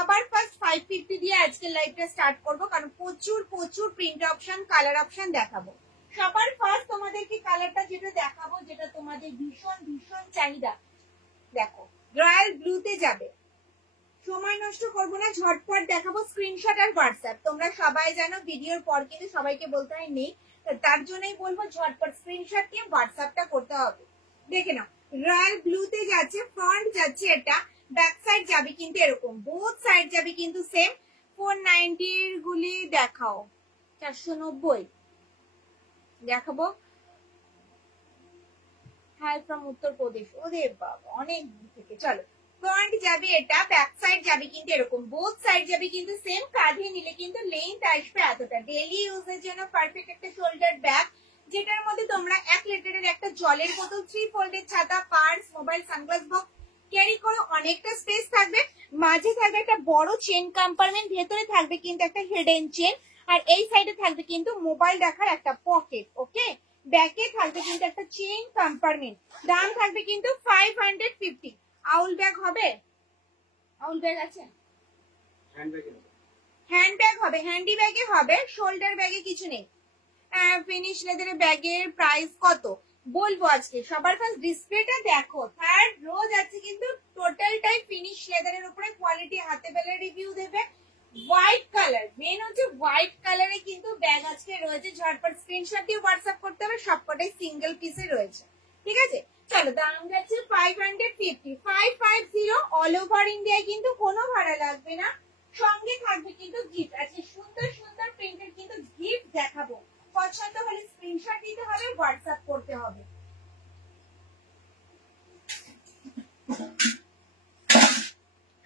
সবার ফার্স্ট 550 দিয়ে আজকের লাইভটা স্টার্ট করব, কারণ প্রচুর প্রচুর প্রিন্ট অপশন, কালার অপশন দেখাবো। সবার ফার্স্ট তোমাদেরকে কালারটা যেটা দেখাবো, যেটা তোমাদের ভীষণ ভীষণ চাহিদা, দেখো রয়্যাল ব্লুতে যাবে। সময় নষ্ট করবো না, ঝটপট দেখাবো। স্ক্রিনশট আর হোয়াটসঅ্যাপ, তোমরা সবাই জানো ভিডিওর পর কিন্তু সবাইকে বলতে হয় নেই, তার জন্যই বলবো ঝটপট স্ক্রিনশট নিয়ে হোয়াটসঅ্যাপটা করতে হবে। দেখে নাও, রয়্যাল ব্লুতে যাচ্ছে, ফ্রন্ট যাচ্ছে এটা, ব্যাক সাইড যাবে কিন্তু এরকম, বোথ সাইড যাবে কিন্তু সেম। 490 গুলি দেখাও, 490 দেখাবো। হাই ফ্রম উত্তরপ্রদেশ, ওরে বাবা অনেক দূর থেকে। চলো, ফ্রন্ট যাবে এটা, ব্যাক সাইড যাবে কিন্তু এরকম, বোথ সাইড যাবে কিন্তু সেম। কাঁধে নিলে কিন্তু লেন্থ আসবে এতটা। ডেইলি ইউজের জন্য পারফেক্ট একটা শোল্ডার ব্যাগ, যেটার মধ্যে তোমরা 1 লিটারের একটা জলের বোতল, 3 ফোল্ডের ছাতা, purse, mobile, sunglass box carry করো। অনেকটা স্পেস থাকবে, মাঝে থাকবে একটা বড় চেন কম্পার্টমেন্ট, ভেতরে থাকবে কিন্তু একটা হিডেন চেন, আর এই সাইডে থাকবে কিন্তু মোবাইল রাখার একটা পকেট। ওকে, ব্যাকে থাকবে কিন্তু একটা চেইন কম্পার্টমেন্ট। দাম থাকবে কিন্তু 550। আউল ব্যাগ হবে? আউল ব্যাগ আছে? হ্যান্ড ব্যাগ হবে, হ্যান্ডি ব্যাগে হবে, শোল্ডার ব্যাগে কিছু নেই। ফিনিশ লেদারের ব্যাগের প্রাইস কত বলবো আজকে। সবার ফার্স্ট ডিসপ্লেটা দেখো, থার্ড রোজ আছে কিন্তু টোটালটাই ফিনিশ লেদারের উপরে, কোয়ালিটি হাতে বেলে রিভিউ দেবে। হোয়াইট কালার, মেন হচ্ছে হোয়াইট কালারে কিন্তু ব্যাগ আজকে রয়েছে। ঝটপট স্ক্রিনশট দিয়ে হোয়াটসঅ্যাপ করতে হবে, সবকটাই সিঙ্গেল পিসে রয়েছে। ঠিক আছে, চলো দাম যাচ্ছে 550, 550 অল ওভার ইন্ডিয়ায়, কিন্তু কোনো ভাড়া লাগবে না। সঙ্গে থাকবে কিন্তু গিফট। আজকে সুন্দর সুন্দর প্রিন্টের কিন্তু গিফট দেখাবো। পছন্দ হলে স্ক্রিনশট দিতে হবে, হোয়াটসঅ্যাপ করতে হবে।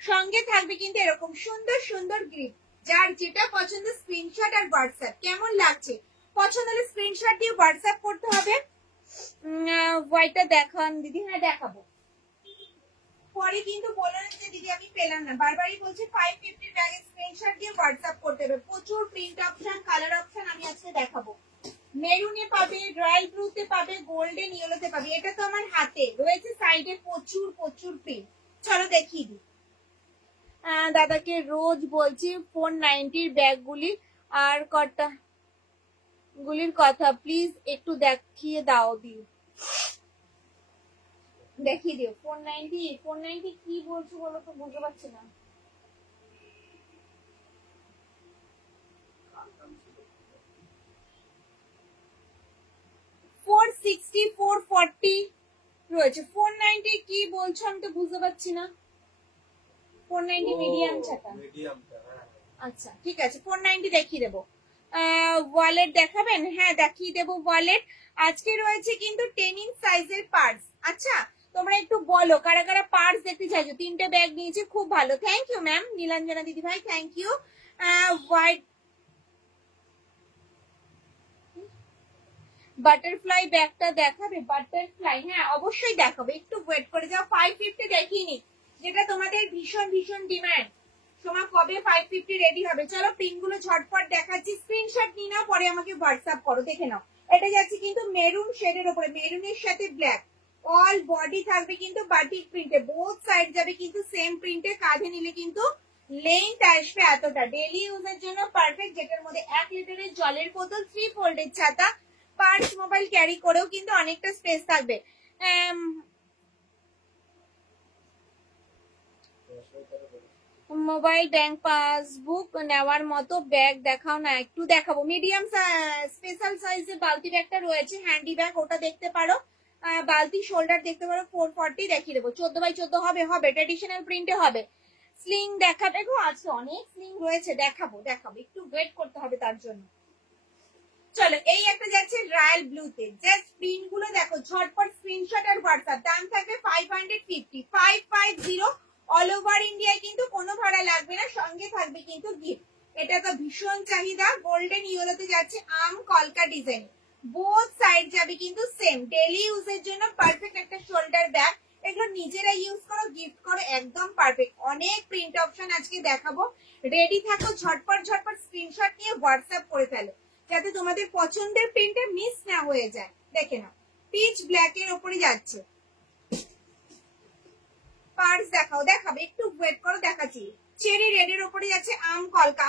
সঙ্গে থাকবে কিন্তু এরকম সুন্দর সুন্দর গিফট। যার যেটা পছন্দ স্ক্রিনশট আর হোয়াটসঅ্যাপ। কেমন লাগছে পছন্দ হলে স্ক্রিনশট দিয়ে হোয়াটসঅ্যাপ করতে হবে। হোয়াইটটা দেখান দিদি। হ্যাঁ দেখাবো, পরে কিন্তু বলেন যে দিদি আমি পেলাম না, বারবারই বলছি 550 ব্যাগের স্ক্রিনশট দিয়ে হোয়াটসঅ্যাপ করতে হবে। প্রচুর প্রিন্ট অপশন, কালার অপশন আমি আজকে দেখাবো। মেরুনে পাবে, রয়্যাল ব্লুতে পাবে, গোল্ডেন ইয়েলোতে পাবে। এটা তো আমার হাতে রয়েছে, সাইডে প্রচুর প্রচুর প্রিন্ট। চলো দেখিয়ে দিই। দাদাকে রোজ বলছি 490 ব্যাগগুলি আর কটা গুলির কথা, প্লিজ একটু দেখিয়ে দাও। দেখিয়ে দিও। 490 কি বলছো বলো তো, বুঝতে পারছি না। $460, $440 রয়েছে। 490 কি বলছো আমি তো বুঝতে পারছি না। 490 মিডিয়াম ছাতা, আচ্ছা ঠিক আছে, 490 দেখিয়ে দেবো। ওয়ালেট দেখাবেন? হ্যাঁ দেখিয়ে দেবো ওয়ালেট। আজকে রয়েছে কিন্তু 10 ইঞ্চ সাইজের পার্স। আচ্ছা তোমরা একটু বলো কারা কারা পার্স দেখতে চাইছো। 3টে ব্যাগ নিয়েছে, খুব ভালো, থ্যাংক ইউ ম্যাম। নীলাঞ্জনা দিদি ভাই থ্যাংক ইউ। হোয়াইট বাটারফ্লাই ব্যাগটা দেখাবে? বাটারফ্লাই হ্যাঁ অবশ্যই দেখাবে, একটু ওয়েট করে যাও। 550 দেখিয়ে নি, যেটা তোমাদের ভীষণ ভীষণ ডিমান্ড। সময় কবে 550 রেডি হবে? চলো প্রিন্ট গুলো ঝটপট দেখাচ্ছি, স্ক্রিনশট নিয়ে নাও, পরে আমাকে হোয়াটসঅ্যাপ করো। দেখে নাও, এটা যাচ্ছে কিন্তু মেরুন শেডের উপরে, মেরুনের সাথে ব্ল্যাক। অল বডি থাকবে কিন্তু বাটিক প্রিন্টে, বোথ সাইড যাবে কিন্তু সেম প্রিন্টে। কাঁধে নিলে কিন্তু লেন্থ আসবে এতটা। ডেইলি ইউজের জন্য পারফেক্ট, যেটার মধ্যে 1 লিটারের জলের বোতল, 3 ফোল্ডের ছাতা, পার্স, মোবাইল ক্যারি করেও কিন্তু অনেকটা স্পেস থাকবে। মোবাইল, ব্যাংক পাসবুক নেওয়ার মতো ব্যাগ দেখাও না। একটু দেখাবো, মিডিয়াম স্পেশাল সাইজে বালতি ব্যাগটা রয়েছে, হ্যান্ডি ব্যাগ, ওটা দেখতে পারো। বালতি শোল্ডার দেখতে পারো, 440 দেখিয়ে দেবো। 14x14 হবে, হবে ট্রেডিশনাল প্রিন্টে হবে। স্লিং দেখাবে গো, আজকে অনেক স্লিং রয়েছে, দেখাবো দেখাবো, একটু ওয়েট করতে হবে তার জন্য। চলো এই একটা যাচ্ছে রয়্যাল ব্লুতে, জাস্ট প্রিন্ট গুলো দেখো, ঝটপট স্ক্রিনশট আর হোয়াটসঅ্যাপ। দাম থাকবে 550, 550 অল ওভার ইন্ডিয়ায়, কিন্তু কোনো ভাড়া লাগবে না, সঙ্গে থাকবে কিন্তু গিফট। এটা তো ভীষণ চাহিদা। গোল্ডেন ইয়েলোতে যাচ্ছে আম কলকা ডিজাইন, বোথ সাইড যাবে কিন্তু সেম। ডেইলি ইউজের জন্য পারফেক্ট একটা শোল্ডার ব্যাগ। এগুলো নিজেরা ইউজ করো, গিফট করো, একদম পারফেক্ট। অনেক প্রিন্ট অপশন আজকে দেখাবো, রেডি থাকো, ঝটপট ঝটপট স্ক্রিনশট নিয়ে হোয়াটসঅ্যাপ করে ফেলো, যাতে তোমাদের পছন্দের প্রিন্টটা মিস না হয়ে যায়। দেখে নাও, পিচ ব্ল্যাক এর উপরে যাচ্ছে। পার্স দেখাও, দেখাবে, একটু ওয়েট করো, দেখাচ্ছি। চেরি রেডের ওপরে যাচ্ছে আম কলকা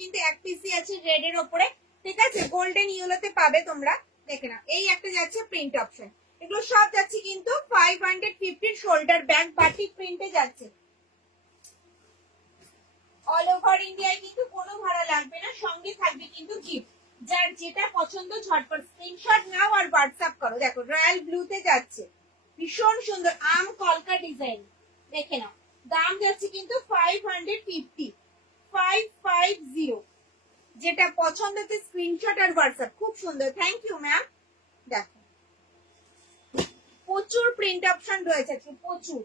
কিন্তু এক পিসই আছে রেডের ওপরে, ঠিক আছে? গোল্ডেন ইয়েলোতে পাবে তোমরা, দেখে নাও। এই একটা যাচ্ছে প্রিন্ট অপশন, এগুলো সব যাচ্ছে কিন্তু 550 শোল্ডার ব্যাগ বাটিক প্রিন্টে যাচ্ছে। অল ওভার ইন্ডিয়ায় কিন্তু কোনো ভাড়া লাগবে না, সঙ্গে থাকবে কিন্তু গিফট। যার যেটা পছন্দ ঝটপট স্ক্রিনশট নাও আর হোয়াটসঅ্যাপ করো। দেখো রয়্যাল ব্লুতে যাচ্ছে, ভীষণ সুন্দর আম কলকা ডিজাইন, দেখে নাও। দাম যাচ্ছে কিন্তু 550, যেটা পছন্দ হচ্ছে স্ক্রিনশট আর হোয়াটসঅ্যাপ। খুব সুন্দর, থ্যাংক ইউ ম্যাম। দেখো প্রচুর প্রিন্ট অপশন রয়েছে, প্রচুর।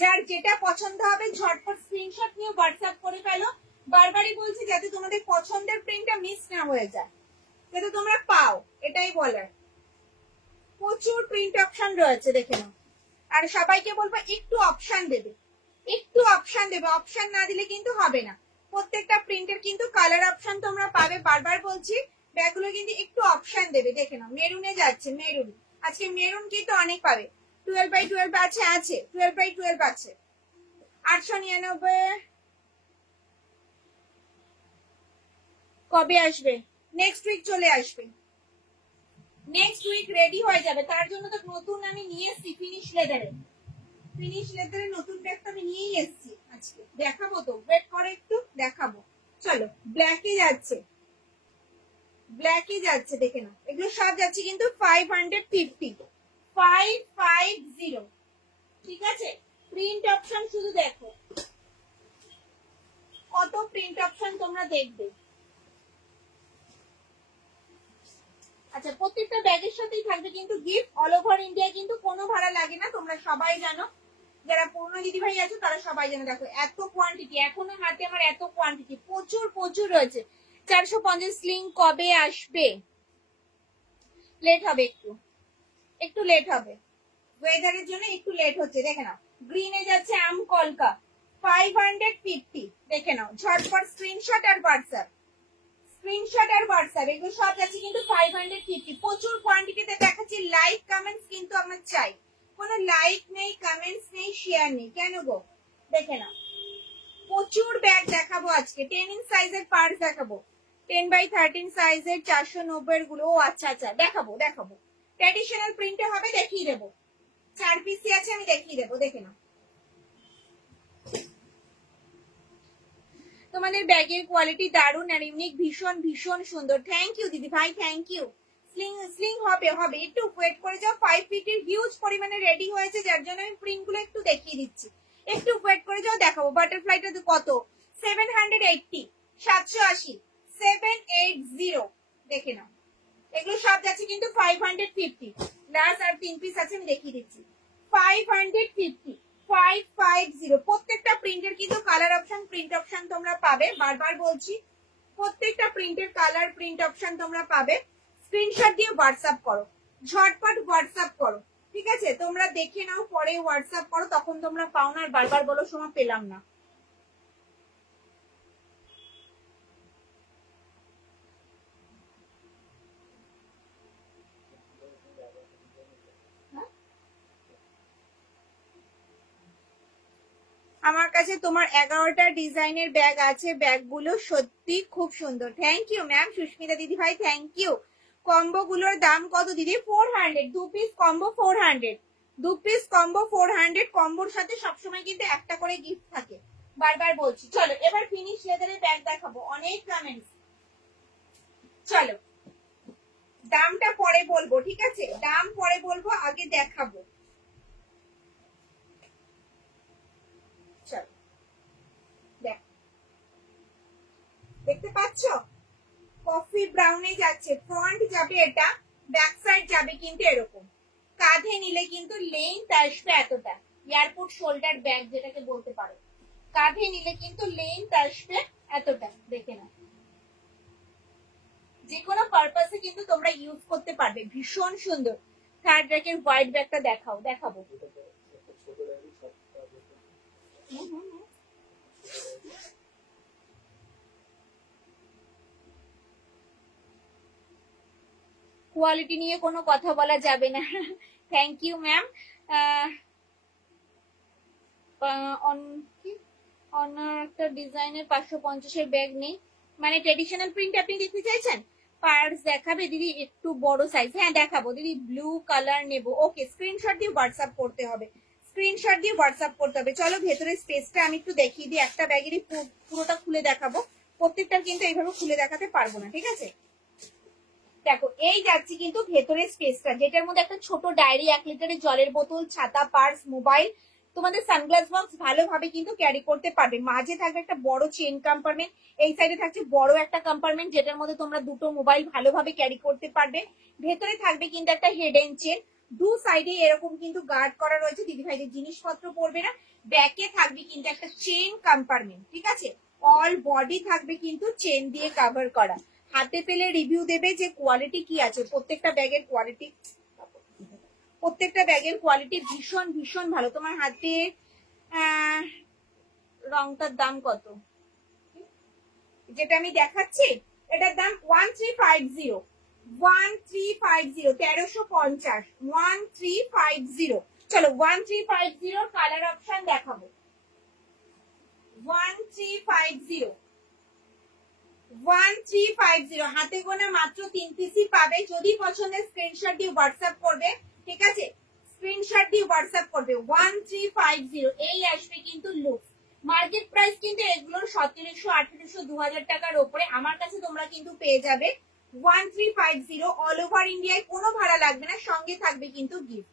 যার যেটা পছন্দ হবে ঝটপট স্ক্রিনশট নিয়ে হোয়াটসঅ্যাপ করে ফেলো। বারবারই বলছি যাতে তোমাদের পছন্দের প্রিন্টটা মিস না হয়ে যায়, যাতে তোমরা পাও, এটাই বলার। প্রচুর প্রিন্ট অপশন রয়েছে, দেখে নাও। আর সবাইকে বলবো একটু অপশন দেবে, একটু অপশন দেবে, অপশন না দিলে কিন্তু হবে না। প্রত্যেকটা প্রিন্টের কিন্তু কালার অপশন তোমরা পাবে, বারবার বলছি ব্যাগগুলো কিন্তু একটু অপশন দেবে। দেখে নাও মেরুনে যাচ্ছে, মেরুন আজকে মেরুন কিন্তু অনেক পাবে। 12x12 আছে, 12x12 আছে। 899 কবে আসবে? নেক্সট উইক চলে আসবে, নেক্সট উইক রেডি হয়ে যাবে। তার জন্য তো নতুন আমি নিয়ে এসেছি ফিনিশ লেদারের নতুন ব্যাগটা আমি নিয়েই এসেছি আজকে, দেখাবো তো, ওয়েট করে একটু দেখাবো। চলো ব্ল্যাকে যাচ্ছে, দেখে নাও। এগুলো সব যাচ্ছে কিন্তু 550, ঠিক আছে? প্রিন্ট অপশন শুধু দেখো, কত প্রিন্ট অপশন তোমরা দেখবে। আচ্ছা, প্রত্যেকটা ব্যাগের সাথেই থাকবে কিন্তু গিফট। অল ওভার ইন্ডিয়া কিন্তু কোনো ভাড়া লাগে না, তোমরা সবাই জানো। যারা পুরনো দিদি ভাই আছে তারা সবাই জানো। দেখো এত কোয়ান্টিটি, এখনো হাতে আমার এত কোয়ান্টিটি, প্রচুর রয়েছে। 450 স্লিং কবে আসবে? লেট হবে, একটু লেট হবে, ওয়েদারের জন্য একটু লেট হচ্ছে। দেখে নাও গ্রিনে যাচ্ছে আম কলকা 550, দেখে নাও। ঝটপট স্ক্রিনশট আর হোয়াটসঅ্যাপ, এগুলো সব যাচ্ছে কিন্তু 550। প্রচুর কোয়ান্টিটিতে দেখাচ্ছি। লাইক কমেন্টস কিন্তু আমার চাই, কোনো লাইক নেই, কমেন্টস নেই, শেয়ার নেই, কেন গো? দেখে নাও প্রচুর ব্যাগ দেখাবো আজকে। 10 ইঞ্চ সাইজের পার্স দেখাবো, 10x13 সাইজের 490 গুলো। ও আচ্ছা দেখাবো। ট্র্যাডিশনাল প্রিন্টে হবে, দেখিয়ে দেবো। 4 পিসি আছে, আমি দেখিয়ে দেবো, দেখে নাও। তোমাদের ব্যাগের কোয়ালিটি দারুণ আর ইউনিক, ভীষণ সুন্দর। থ্যাংক ইউ দিদি ভাই, থ্যাংক ইউ। স্লিং হবে, একটু ওয়েট করে যাও। 5 ফিটের হিউজ পরিমাণে রেডি হয়েছে, যার জন্য আমি প্রিন্ট গুলো একটু দেখিয়ে দিচ্ছি। একটু ওয়েট করে যাও, দেখাবো। বাটারফ্লাইটা কত? 780, 780, 780, দেখে নাও। এগুলো সব যাচ্ছে কিন্তু 550। লাস্ট আর 3 পিস আছে, আমি দেখিয়ে দিচ্ছি। 550, 550। প্রত্যেকটা প্রিন্টের কিন্তু কালার অপশন, প্রিন্ট অপশন তোমরা পাবে। বারবার বলছি প্রত্যেকটা প্রিন্টের কালার, প্রিন্ট অপশন তোমরা পাবে। স্ক্রিনশট দিয়ে হোয়াটসঅ্যাপ করো, ঝটপট হোয়াটসঅ্যাপ করো, ঠিক আছে? তোমরা দেখে নাও, পরে হোয়াটসঅ্যাপ করো, তখন তোমরা পাও না আর বারবার বলো সময় পেলাম না। আমার কাছে তোমার 11টা ডিজাইনের ব্যাগ আছে, ব্যাগগুলো সত্যি খুব সুন্দর। থ্যাংক ইউ ম্যাম, সুস্মিতা দিদি ভাই, থ্যাংক ইউ। কম্বো গুলোর দাম কত দিদি? 400, 2 পিস কম্বো 400, 2 পিস কম্বো 400। কম্বোর সাথে সবসময় কিন্তু একটা করে গিফট থাকে, বারবার বলছি। চলো এবার ফিনিশ লেদারের ব্যাগ দেখাবো, অনেক কমেন্টস। চলো দামটা পরে বলবো, ঠিক আছে? দাম পরে বলবো, আগে দেখাবো। চলো দেখতে পাচ্ছ কফি ব্রাউনে যাচ্ছে। ফ্রন্ট যাবে এটা, ব্যাক সাইড যাবে কিন্তু এরকম। কাঁধে নিলে কিন্তু লেন্থ আসবে এতটা, এয়ারপোর্ট শোল্ডার ব্যাগ যেটাকে বলতে পারো। কাঁধে নিলে কিন্তু লেন্থ আসবে এতটা, দেখে না। যে কোনো পারপাসে কিন্তু তোমরা ইউজ করতে পারবে, ভীষণ সুন্দর। থার্ড র্যাকের হোয়াইট ব্যাগটা দেখাবো। কোয়ালিটি নিয়ে কোনো কথা বলা যাবে না। Thank you ma'am. অন্য একটা ডিজাইনের 550-এর ব্যাগ নেই, মানে ট্রেডিশনাল প্রিন্ট আপনি দেখতে চাইছেন? পার্স দেখাবে দিদি একটু বড় সাইজ? হ্যাঁ দেখাবো দিদি, ব্লু কালার নেব। ওকে, স্ক্রিনশট দিয়ে হোয়াটসঅ্যাপ করতে হবে, স্ক্রিনশট দিয়ে হোয়াটসঅ্যাপ করতে হবে। চলো ভেতরের স্পেসটা আমি একটু দেখিয়ে দিই, একটা ব্যাগেরই পুরোটা খুলে দেখাবো, প্রত্যেকটা কিন্তু এইভাবে খুলে দেখাতে পারবো না, ঠিক আছে? দেখো এই যাচ্ছি কিন্তু ভেতরের স্পেসটা, যেটার মধ্যে একটা ছোট ডায়েরি, 1 লিটারের জলের বোতল, ছাতা, পার্স, মোবাইল, তোমাদের সানগ্লাস বক্স ভালোভাবে কিন্তু ক্যারি করতে পারবে। মাঝে থাকবে একটা বড় চেন কম্পার্টমেন্ট, এই সাইডে থাকছে বড় একটা কম্পার্টমেন্ট যেটার মধ্যে তোমরা দুটো মোবাইল ভালোভাবে ক্যারি করতে পারবে। ভেতরে থাকবে কিন্তু একটা হিডেন চেন, দু সাইডে এরকম কিন্তু গার্ড করা রয়েছে, দিদি ভাইদের জিনিসপত্র পড়বে না। ব্যাকে থাকবে কিন্তু একটা চেন কম্পার্টমেন্ট, ঠিক আছে? অল বডি থাকবে কিন্তু চেন দিয়ে কভার করা। হাতে পেলে রিভিউ দেবে যে কোয়ালিটি কি আছে, প্রত্যেকটা ব্যাগের কোয়ালিটি, প্রত্যেকটা ব্যাগের কোয়ালিটি ভীষণ ভীষণ ভালো। তোমার হাতে রংটার দাম কত যেটা আমি দেখাচ্ছি? এটার দাম 1350, 1350, 1350, 1350। চলো 1350 কালার অপশন দেখাবো। 1350, 1350 হাতে গোনা মাত্র 3 পিসই পাবে। যদি পছন্দের স্ক্রিনশট দিয়ে হোয়াটসঅ্যাপ করবে, ঠিক আছে? স্ক্রিনশট দিয়ে হোয়াটসঅ্যাপ করবে। 1350 এই আসবে কিন্তু লুক। মার্কেট প্রাইস কিন্তু এগুলোর 1700, 1800, 2000 টাকার উপরে। আমার কাছে তোমরা কিন্তু পেয়ে যাবে 1350 অল ওভার ইন্ডিয়ায়, কোনো ভাড়া লাগবে না, সঙ্গে থাকবে কিন্তু গিফট,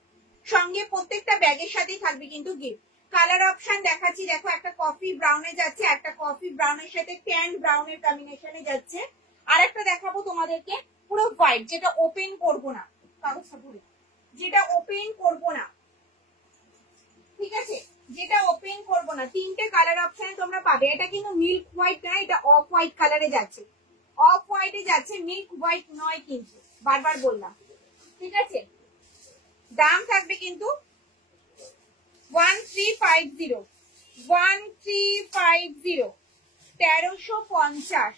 সঙ্গে প্রত্যেকটা ব্যাগের সাথেই থাকবে কিন্তু গিফট। কালার অপশন দেখাচ্ছি, দেখো একটা কফি ব্রাউনে যাচ্ছে, একটা কফি ব্রাউনের সাথে ট্যান ব্রাউনের কম্বিনেশনে যাচ্ছে, আর একটা দেখাবো তোমাদেরকে পুরো হোয়াইট, যেটা ওপেন করবো না, কাগজটা পুরো যেটা ওপেন করবো না, ঠিক আছে? যেটা ওপেন করবো না। তিনটে কালার অপশনে তোমরা পাবে। এটা কিন্তু মিল্ক হোয়াইট না, এটা অফ হোয়াইট কালারে যাচ্ছে, অফ হোয়াইটে যাচ্ছে, মিল্ক হোয়াইট নয় কিন্তু, বারবার বললাম, ঠিক আছে? দাম থাকবে কিন্তু 1350, 1350, 1350।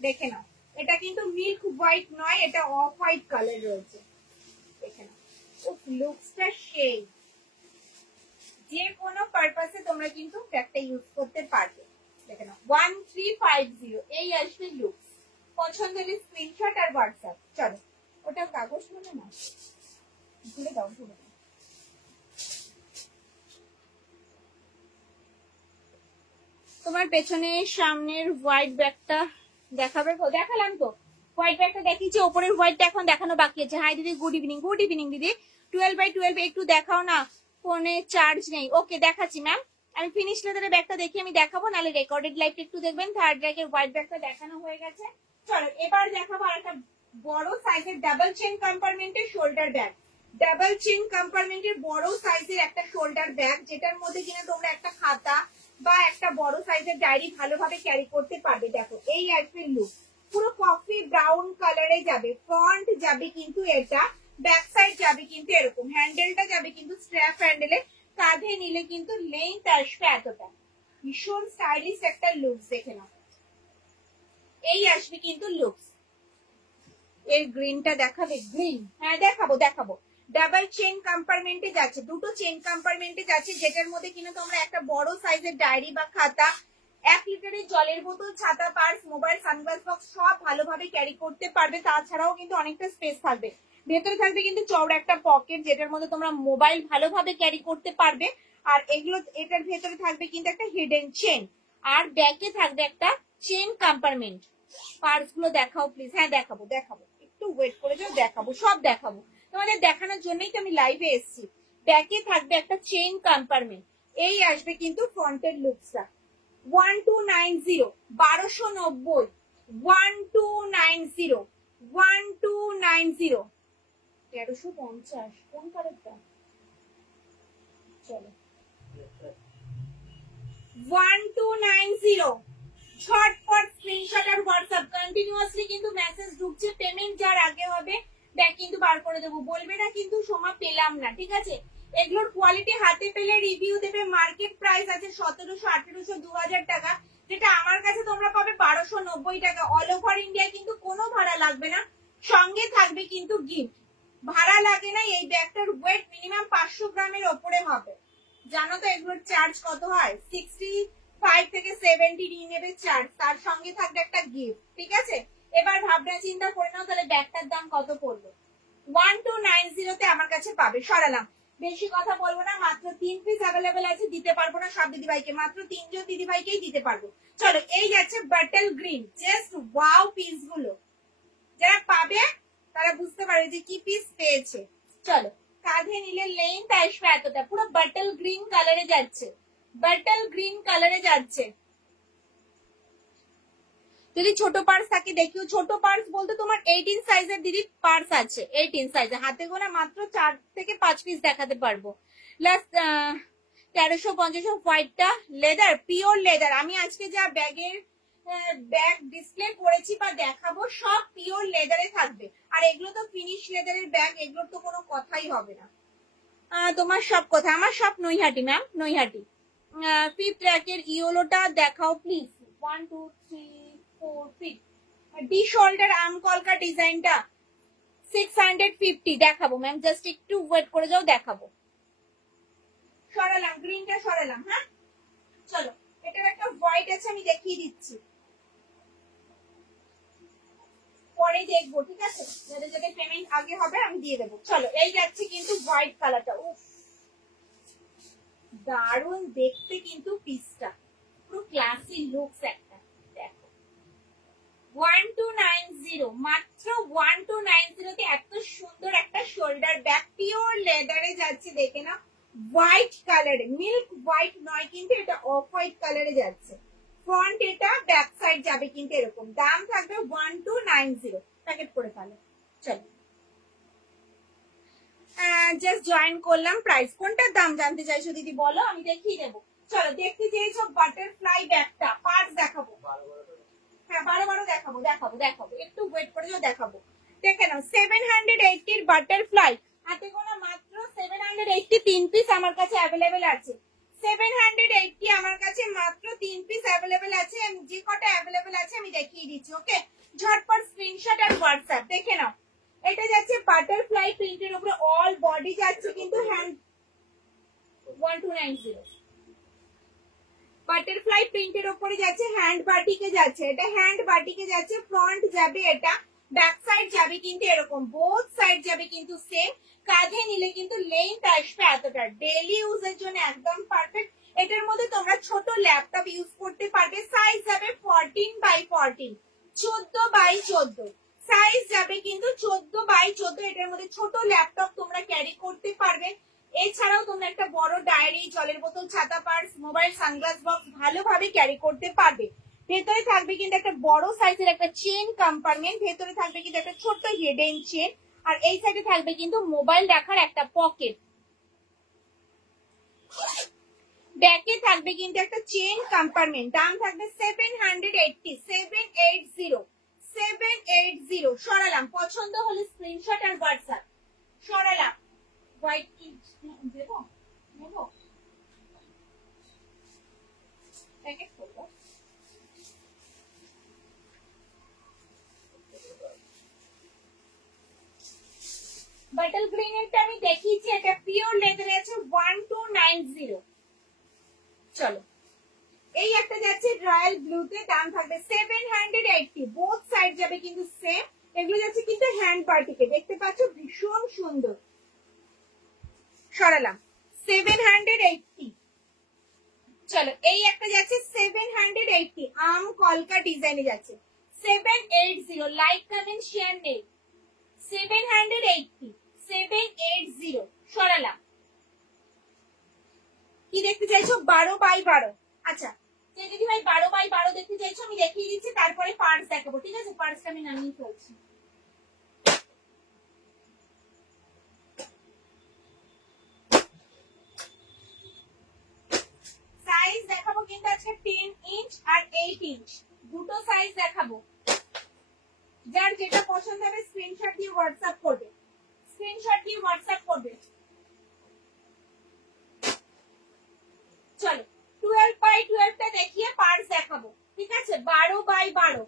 দেখে নাও, এটা কিন্তু মিল্ক হোয়াইট নয়, এটা অফ হোয়াইট কালার রয়েছে, দেখে নাও। লুকসটা সেই, যে কোনো পারপাসে তোমরা কিন্তু একটা ইউজ করতে পারবে। দেখে নাও 1350 এই আসবে লুকস। পছন্দ হলে স্ক্রিনশট আর হোয়াটসঅ্যাপ। চলো ওটা কাগজ বলে না, ভুলে দাও, ভুলে দাও। তোমার পেছনে সামনের হোয়াইট ব্যাগটা দেখাবে? দেখালাম তো, হোয়াইট ব্যাগটা দেখিয়েছি, ওপরের হোয়াইটটা এখন দেখানো বাকি আছে। হাই দিদি, গুড ইভিনিং। গুড ইভিনিং দিদি। 12x12 একটু দেখাও না, ফোনে চার্জ নেই। ওকে দেখাচ্ছি ম্যাম, আমি ফিনিশ লেদারের ব্যাগটা দেখি আমি দেখাবো, নাহলে রেকর্ডেড লাইভটা একটু দেখবেন। থার্ড র্যাকের হোয়াইট ব্যাগটা দেখানো হয়ে গেছে। চলো এবার দেখাবো আর একটা বড় সাইজের ডাবল চেন কম্পার্টমেন্টের শোল্ডার ব্যাগ। ডাবল চেন কম্পার্টমেন্টের বড় সাইজের একটা শোল্ডার ব্যাগ, যেটার মধ্যে কিনা তোমরা একটা খাতা বা একটা বড় সাইজের ডায়েরি ভালোভাবে ক্যারি করতে পারবে। দেখো এই আসবে লুক, পুরো কফি ব্রাউন কালারে যাবে। ফ্রন্ট যাবে কিন্তু এটা, ব্যাক সাইড যাবে কিন্তু এরকম, হ্যান্ডেলটা যাবে কিন্তু স্ট্র্যাপ হ্যান্ডেলে, কাঁধে নিলে কিন্তু লেন্থ আসবে এতটা। ভীষণ স্টাইলিশ একটা লুক, দেখে নাও। এই আসবে কিন্তু লুক। এর গ্রিনটা দেখাবে? গ্রিন, হ্যাঁ দেখাবো দেখাবো। ডাবল চেন কম্পার্টমেন্টে যাচ্ছে, দুটো চেন কম্পার্টমেন্টে যাচ্ছে, যেটার মধ্যে কিনা তোমরা একটা বড় সাইজের ডায়েরি বা খাতা, 1 লিটারের জলের বোতল, ছাতা, পার্স, মোবাইল, সানগ্লাস বক্স সব ভালোভাবে ক্যারি করতে পারবে। তাছাড়াও কিন্তু অনেকটা স্পেস থাকবে। ভেতরে থাকবে কিন্তু চওড়া একটা পকেট, যেটার মধ্যে তোমরা মোবাইল ভালোভাবে ক্যারি করতে পারবে। আর এগুলো, এটার ভেতরে থাকবে কিন্তু একটা হিডেন চেন, আর ব্যাকে থাকবে একটা চেন কম্পার্টমেন্ট। পার্স গুলো দেখাও প্লিজ। হ্যাঁ দেখাবো দেখাবো, একটু ওয়েট করে যাও, দেখাবো, সব দেখাবো, তোমাদের দেখানোর জন্যই তো আমি লাইভে এসেছি। ব্যাকে থাকবে একটা চেইন কম্পার্টমেন্ট। এই আসবে কিন্তু ফ্রন্টের লুকসটা। 1290, 1290, 1290, 1290, 1350। কোন কালারটা? চলো 1290, ঝটপট স্ক্রিনশট আর হোয়াটসঅ্যাপ। কন্টিনিউয়াসলি কিন্তু মেসেজ ঢুকছে, পেমেন্ট যার আগে হবে ব্যাগ কিন্তু বার করে দেবো, বলবে না কিন্তু সোমা পেলাম না, ঠিক আছে? এগুলোর কোয়ালিটি হাতে পেলে রিভিউ দেবে। মার্কেট প্রাইস আছে 1700, 1800, 2000 টাকা, যেটা আমার কাছে তোমরা পাবে 1290 টাকা। অল ওভার ইন্ডিয়া কিন্তু কোনো ভাড়া লাগবে না, সঙ্গে থাকবে কিন্তু গিফট। ভাড়া লাগে না। এই ব্যাগটার ওয়েট মিনিমাম 500 গ্রামের ওপরে হবে, জানো তো এগুলোর চার্জ কত হয়? 65 থেকে 70 রিমের চার্জ, তার সঙ্গে থাকবে একটা গিফট। ঠিক আছে, এবার ভাবনা চিন্তা করে নাও তাহলে ব্যাগটার দাম কত পড়লো। 1290 তে আমার কাছে পাবে। সরালাম, বেশি কথা বলবো না, মাত্র 3 পিস অ্যাভেলেবেল আছে, দিতে পারবো না সব দিদিভাইকে, মাত্র 3 জন দিদিভাইকেই দিতে পারবো। চলো, এই যাচ্ছে bottle green, just wow piece গুলো, যারা পাবে তারা বুঝতে পারে যে কি পিস পেয়েছে। চলো, কাঁধে নিলে লেন্থ আসবে এতটা, পুরো বাটল গ্রিন কালারে যাচ্ছে, বাটল গ্রিন কালারে যাচ্ছে। যদি ছোট পার্স থাকে দেখিও, ছোট পার্স বলতে তোমার 18 সাইজের দিদি পার্স আছে, 18 সাইজের, হাতে গোনা মাত্র 4 থেকে 5 পিস দেখাতে পারবো। লাস্ট 1350 হোয়াইটটা লেদার, পিওর লেদার। আমি আজকে যা ব্যাগের ব্যাগ ডিসপ্লে করেছি বা দেখাবো সব পিওর লেদারে থাকবে, আর এগুলো তো ফিনিশ লেদারের ব্যাগ, এগুলোর তো কোনো কথাই হবে না। তোমার সব কথা, আমার সব নৈহাটি ম্যাম, নৈহাটি। 5th র্যাকের ইয়োলোটা দেখাও প্লিজ। 1 2 3 4 5 ডি শোল্ডার আর্ম কলকা ডিজাইনটা 650 দেখাবো ম্যাম, জাস্ট একটু ওয়েট করে যাও, দেখাবো। সরালাম, গ্রিনটা সরালাম। হ্যাঁ চলো, এটার একটা হোয়াইট আছে, আমি দেখিয়ে দিচ্ছি, পরে দেখবো। ঠিক আছে, যাদের যাদের পেমেন্ট আগে হবে আমি দিয়ে দেবো। চলো, এই যাচ্ছে কিন্তু হোয়াইট কালারটা, উফ দারুণ দেখতে কিন্তু পিসটা, পুরো ক্লাসি লুকস একটা। দেখো 1290, মাত্র 1290 তে এত সুন্দর একটা শোল্ডার ব্যাগ, পিওর লেদারে যাচ্ছে, দেখে না, হোয়াইট কালারে, মিল্ক হোয়াইট নয় কিন্তু, এটা অফ হোয়াইট কালারে যাচ্ছে। ফ্রন্ট এটা, ব্যাক সাইড যাবে কিন্তু এরকম, দাম থাকবে 1290। প্যাকেট করে ফেলো। চলো, জাস্ট জয়েন করলাম। প্রাইস কোনটার দাম জানতে চাইছো দিদি বলো, আমি দেখিয়ে দেবো। চলো, দেখতে চেয়েছো বাটারফ্লাই ব্যাগটা, পার্স দেখাবো। হ্যাঁ 12 দেখাবো, দেখাবো দেখাবো, একটু ওয়েট করে যাও, দেখাবো। দেখে নাও 780 এর বাটারফ্লাই, হাতে গোনা মাত্র 780, 3 পিস আমার কাছে অ্যাভেলেবেল আছে। 780 আমার কাছে মাত্র 3 পিস অ্যাভেলেবেল আছে, যে কটা অ্যাভেলেবেল আছে আমি দেখিয়ে দিচ্ছি। ওকে, ঝটপট স্ক্রিনশট আর হোয়াটসঅ্যাপ দেখে নাও। এটা যাচ্ছে বাটারফ্লাই প্রিন্টের উপরে, অল বডি যাচ্ছে কিন্তু হ্যান্ড 1290, বাটারফ্লাই প্রিন্টের উপরে যাচ্ছে, হ্যান্ড বাটিকে যাচ্ছে, এটা হ্যান্ড বাটিকে যাচ্ছে, ফ্রন্ট যাবে এটা, ব্যাক সাইড যাবে কিন্তু এরকম, বোথ সাইড যাবে কিন্তু সেম। কাঁধে নিলে কিন্তু লেন্থ আসবে এতটা, ডেইলি ইউজের জন্য একদম পারফেক্ট। এটার মধ্যে তোমরা ছোট ল্যাপটপ ইউজ করতে পারবে, সাইজ যাবে 14x14, 14x14 সাইজ যাবে কিন্তু, 14x14। এটার মধ্যে ছোট ল্যাপটপ তোমরা ক্যারি করতে পারবে, এছাড়াও তোমরা একটা বড় ডায়েরি, জলের বোতল, ছাতা, পার্স, মোবাইল, সানগ্লাস বক্স ভালোভাবে ক্যারি করতে পারবে। ভেতরে থাকবে কিন্তু একটা বড় সাইজের একটা চেন কম্পার্টমেন্ট, ভেতরে থাকবে কিন্তু একটা ছোট্ট হিডেন চেন, আর এই সাইডে থাকবে কিন্তু মোবাইল রাখার একটা পকেট। ব্যাকে থাকবে কিন্তু একটা চেন কম্পার্টমেন্ট, দাম থাকবে 780, 780। সরালাম, পছন্দ হলে স্ক্রিনশট আর হোয়াটসঅ্যাপ। সরালাম, হোয়াইট কি দেবো, নেবো প্যাকেট করবো। বাটল গ্রিন এরটা আমি দেখিয়েছি, এটা পিওর লেদার আছে, 1290। চলো, এই একটা যাচ্ছে রয়্যাল ব্লুতে, দাম থাকবে 780, বোথ সাইড যাবে কিন্তু সেম। এগুলো যাচ্ছে কিন্তু হ্যান্ড পার্টিকে, দেখতে পাচ্ছ ভীষণ সুন্দর। সরালাম, 780। চলো, এই একটা যাচ্ছে 780, আম কলকা ডিজাইনে যাচ্ছে, 780। লাইক কমেন্ট শেয়ার নেই, 780, 780। সরালাম, কি দেখতে চাইছো 12x12? আচ্ছা, যে দিদি ভাই 12x12 দেখতে চাইছো আমি দেখিয়ে দিচ্ছি, তারপরে পার্স দেখাবো। ঠিক আছে, পার্সটা আমি নামিয়ে ফেলছি। সাইজ দেখাবো কিন্তু আজকে 10 ইঞ্চ আর 8 ইঞ্চ, দুটো সাইজ দেখাবো। যার যেটা পছন্দ হবে স্ক্রিনশট দিয়ে হোয়াটসঅ্যাপ করবে, স্ক্রিনশট দিয়ে হোয়াটসঅ্যাপ করবে। চলো, 12x12 টা দেখিয়ে পার্স দেখাবো। ঠিক আছে, 12x12।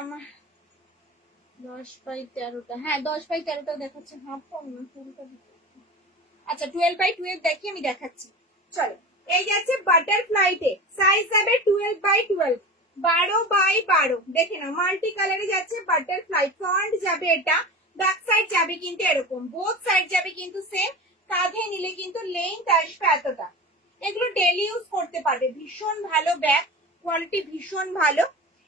আমার 10/13টা, হ্যাঁ 10/13টা দেখাচ্ছে, হাফ কম না ফুলটা। আচ্ছা 12/12 দেখি আমি দেখাচ্ছি। চলো এই যাচ্ছে বাটারফ্লাইতে, সাইজ যাবে 12/12, 12/12। দেখে না মাল্টি কালারে যাচ্ছে বাটারফ্লাই। ফ্রন্ট যাবে এটা, ব্যাক সাইড যাবে কিন্তু এরকম, বোথ সাইড যাবে কিন্তু সেম। কাঁধে নিলে কিন্তু লেন্থ আসবে এতটা। এগুলো ডেলি ইউজ করতে পারবে, ভীষণ ভালো ব্যাগ, কোয়ালিটি ভীষণ ভালো।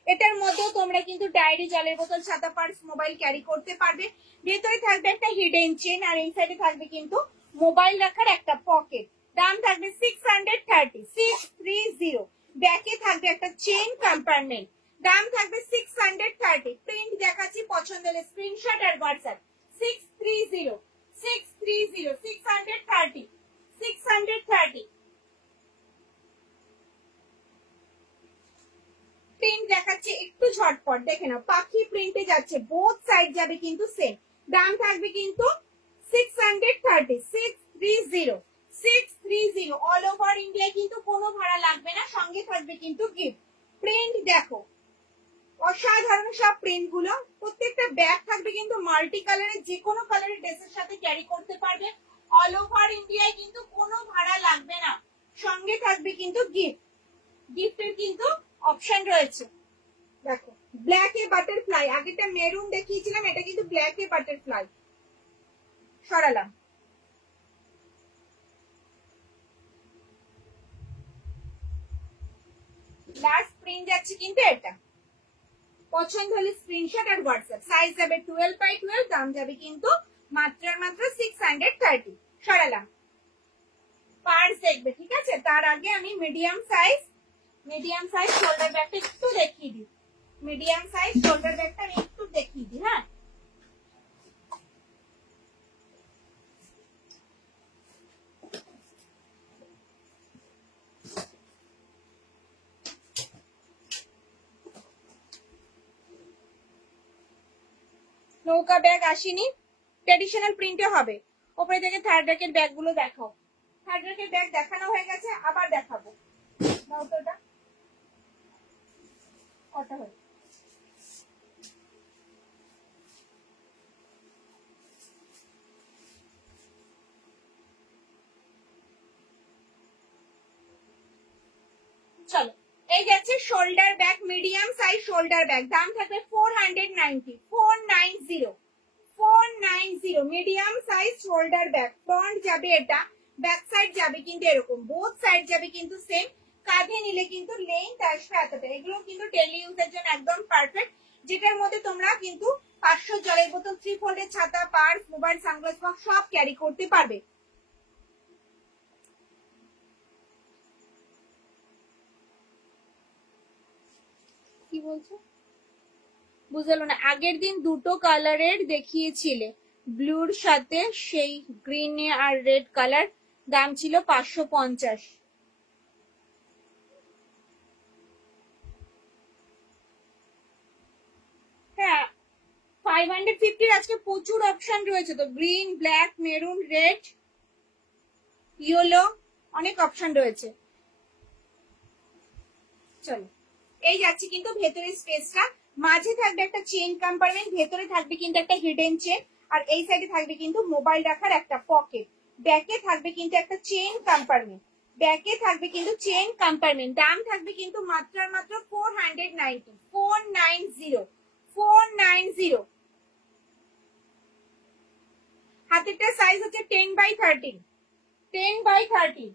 এটার মধ্যেও তোমরা কিন্তু ডায়েরি, জলের বোতল, ছাতা, পার্স, মোবাইল ক্যারি করতে পারবে। ভেতরে থাকবে একটা হিডেন চেন, আর এই সাইডে থাকবে কিন্তু মোবাইল রাখার একটা পকেট। দাম থাকবে 630, 630। ব্যাকে থাকবে একটা চেন কম্পার্টমেন্ট, দাম থাকবে 630। প্রিন্ট দেখাচ্ছি, পছন্দ হলে স্ক্রিনশট আর হোয়াটসঅ্যাপ। 630, 630, 630, 630। প্রিন্ট দেখাচ্ছে একটু ঝটপট, দেখে নাও পাখি প্রিন্টে যাচ্ছে, বোথ সাইড যাবে কিন্তু সেম। দাম থাকবে কিন্তু 630, 630, 630। অল ওভার ইন্ডিয়ায় কিন্তু কোনো ভাড়া লাগবে না, সঙ্গে থাকবে কিন্তু গিফট। প্রিন্ট দেখো, অসাধারণ সব প্রিন্ট গুলো। প্রত্যেকটা ব্যাগ থাকবে কিন্তু মাল্টি কালারের, যে কোনো কালারের ড্রেসের সাথে ক্যারি করতে পারবে। অল ওভার ইন্ডিয়ায় কিন্তু কোনো ভাড়া লাগবে না, সঙ্গে থাকবে কিন্তু গিফট। গিফটের কিন্তু অপশন রয়েছে। দেখো ব্ল্যাক এ বাটারফ্লাই, আগেটা মেরুন দেখিয়েছিলাম, এটা কিন্তু ব্ল্যাক এ বাটারফ্লাই। সরালাম। লাস্ট প্রিন্ট যাচ্ছে কিন্তু এটা, পছন্দ হলে স্ক্রিনশট আর হোয়াটসঅ্যাপ। সাইজ যাবে 12/12, দাম যাবে কিন্তু মাত্র 630। সরালাম। পার্স দেখবে, ঠিক আছে? তার আগে আমি মিডিয়াম সাইজ শোল্ডার ব্যাগটা একটু দেখিয়ে দিই। মিডিয়াম সাইজ শোল্ডার ব্যাগটা আমি একটু দেখিয়ে দিই। হ্যাঁ, নৌকা ব্যাগ আসেনি, ট্রেডিশনাল প্রিন্টে হবে। ওপরে থেকে থার্ড র্যাকের ব্যাগ গুলো দেখাও। থার্ড র্যাকের ব্যাগ দেখানো হয়ে গেছে, আবার দেখাবো। নৌকাটা কটা হয়? চলো এই যাচ্ছে shoulder bag, medium size shoulder bag, দাম থাকবে 490, 490, 490। Medium size shoulder bag. Front যাবে এটা, ব্যাক সাইড যাবে কিন্তু এরকম, বোথ সাইড যাবে কিন্তু সেম। কাঁধে নিলে কিন্তু লেন্থ আসবে এতটা। এগুলো কিন্তু ডেলি ইউজের জন্য একদম পারফেক্ট, যেটার মধ্যে তোমরা কিন্তু 500 জলের বোতল, 3 ফোল্ডের ছাতা, পার্স, মোবাইল, সানগ্লাস বক্স সব ক্যারি করতে পারবে। কি বলছো বুঝলো না? আগের দিন দুটো কালারের দেখিয়েছিলে, ব্লুর সাথে সেই গ্রিন আর রেড কালার, দাম ছিল 550। হ্যাঁ 550 আজকে প্রচুর অপশন রয়েছে তো, green, black, maroon, red, yellow, অনেক অপশন রয়েছে। চলো এই যাচ্ছে কিন্তু ভেতরের স্পেসটা, মাঝে থাকবে একটা চেন কম্পার্টমেন্ট, ভেতরে থাকবে কিন্তু একটা হিডেন চেন, আর এই সাইডে থাকবে কিন্তু মোবাইল রাখার একটা পকেট। ব্যাকে থাকবে কিন্তু একটা চেন কম্পার্টমেন্ট, ব্যাকে থাকবে কিন্তু চেন কম্পার্টমেন্ট। দাম থাকবে কিন্তু মাত্র আর মাত্র 490, 490, 490। হাতেরটা সাইজ হচ্ছে 10/13, 10/13।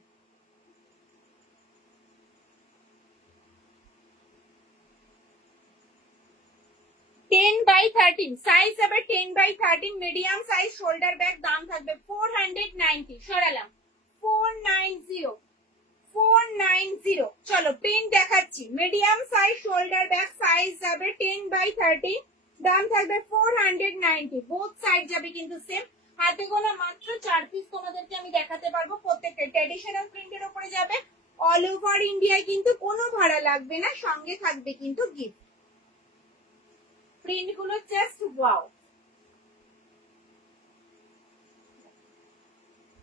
10/13 সাইজ হবে, 10/13 মিডিয়াম সাইজ শোল্ডার ব্যাগ, দাম থাকবে 490। সরালাম। 490, 490। চলো প্রিন্ট দেখাচ্ছি, medium size shoulder bag, size যাবে 10/13, দাম থাকবে 490। বোথ সাইড যাবে কিন্তু সেম। হাতে গোনা মাত্র 4 পিস তোমাদেরকে আমি দেখাতে পারবো। প্রত্যেকটা ট্র্যাডিশনাল প্রিন্টের উপরে যাবে। অল ওভার ইন্ডিয়ায় কিন্তু কোনো ভাড়া লাগবে না, সঙ্গে থাকবে কিন্তু গিফট। প্রিন্ট গুলো জাস্ট ওয়াও।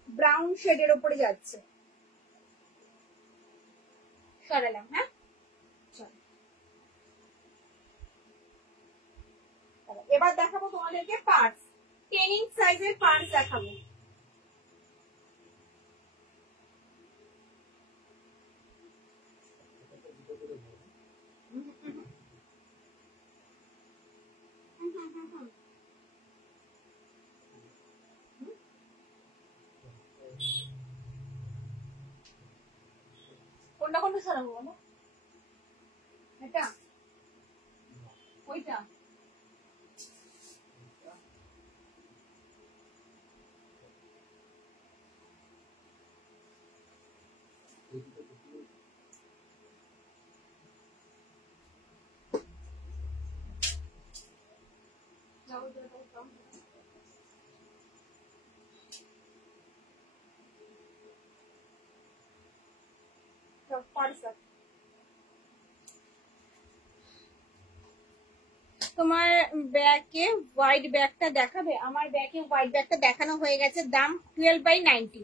ব্রাউন শেডের উপরে যাচ্ছে। সরালাম। হ্যাঁ দেখালাম। এবার দেখাবো তোমাদেরকে পার্স, 10 ইঞ্চ সাইজের পার্স দেখাবো। কোনটা কোনটা সরাবো বলো? এটা ওইটা তোমার ব্যাগে হোয়াইট ব্যাগটা দেখাবে? আমার ব্যাগে হোয়াইট ব্যাগটা দেখানো হয়ে গেছে, দাম 12/90।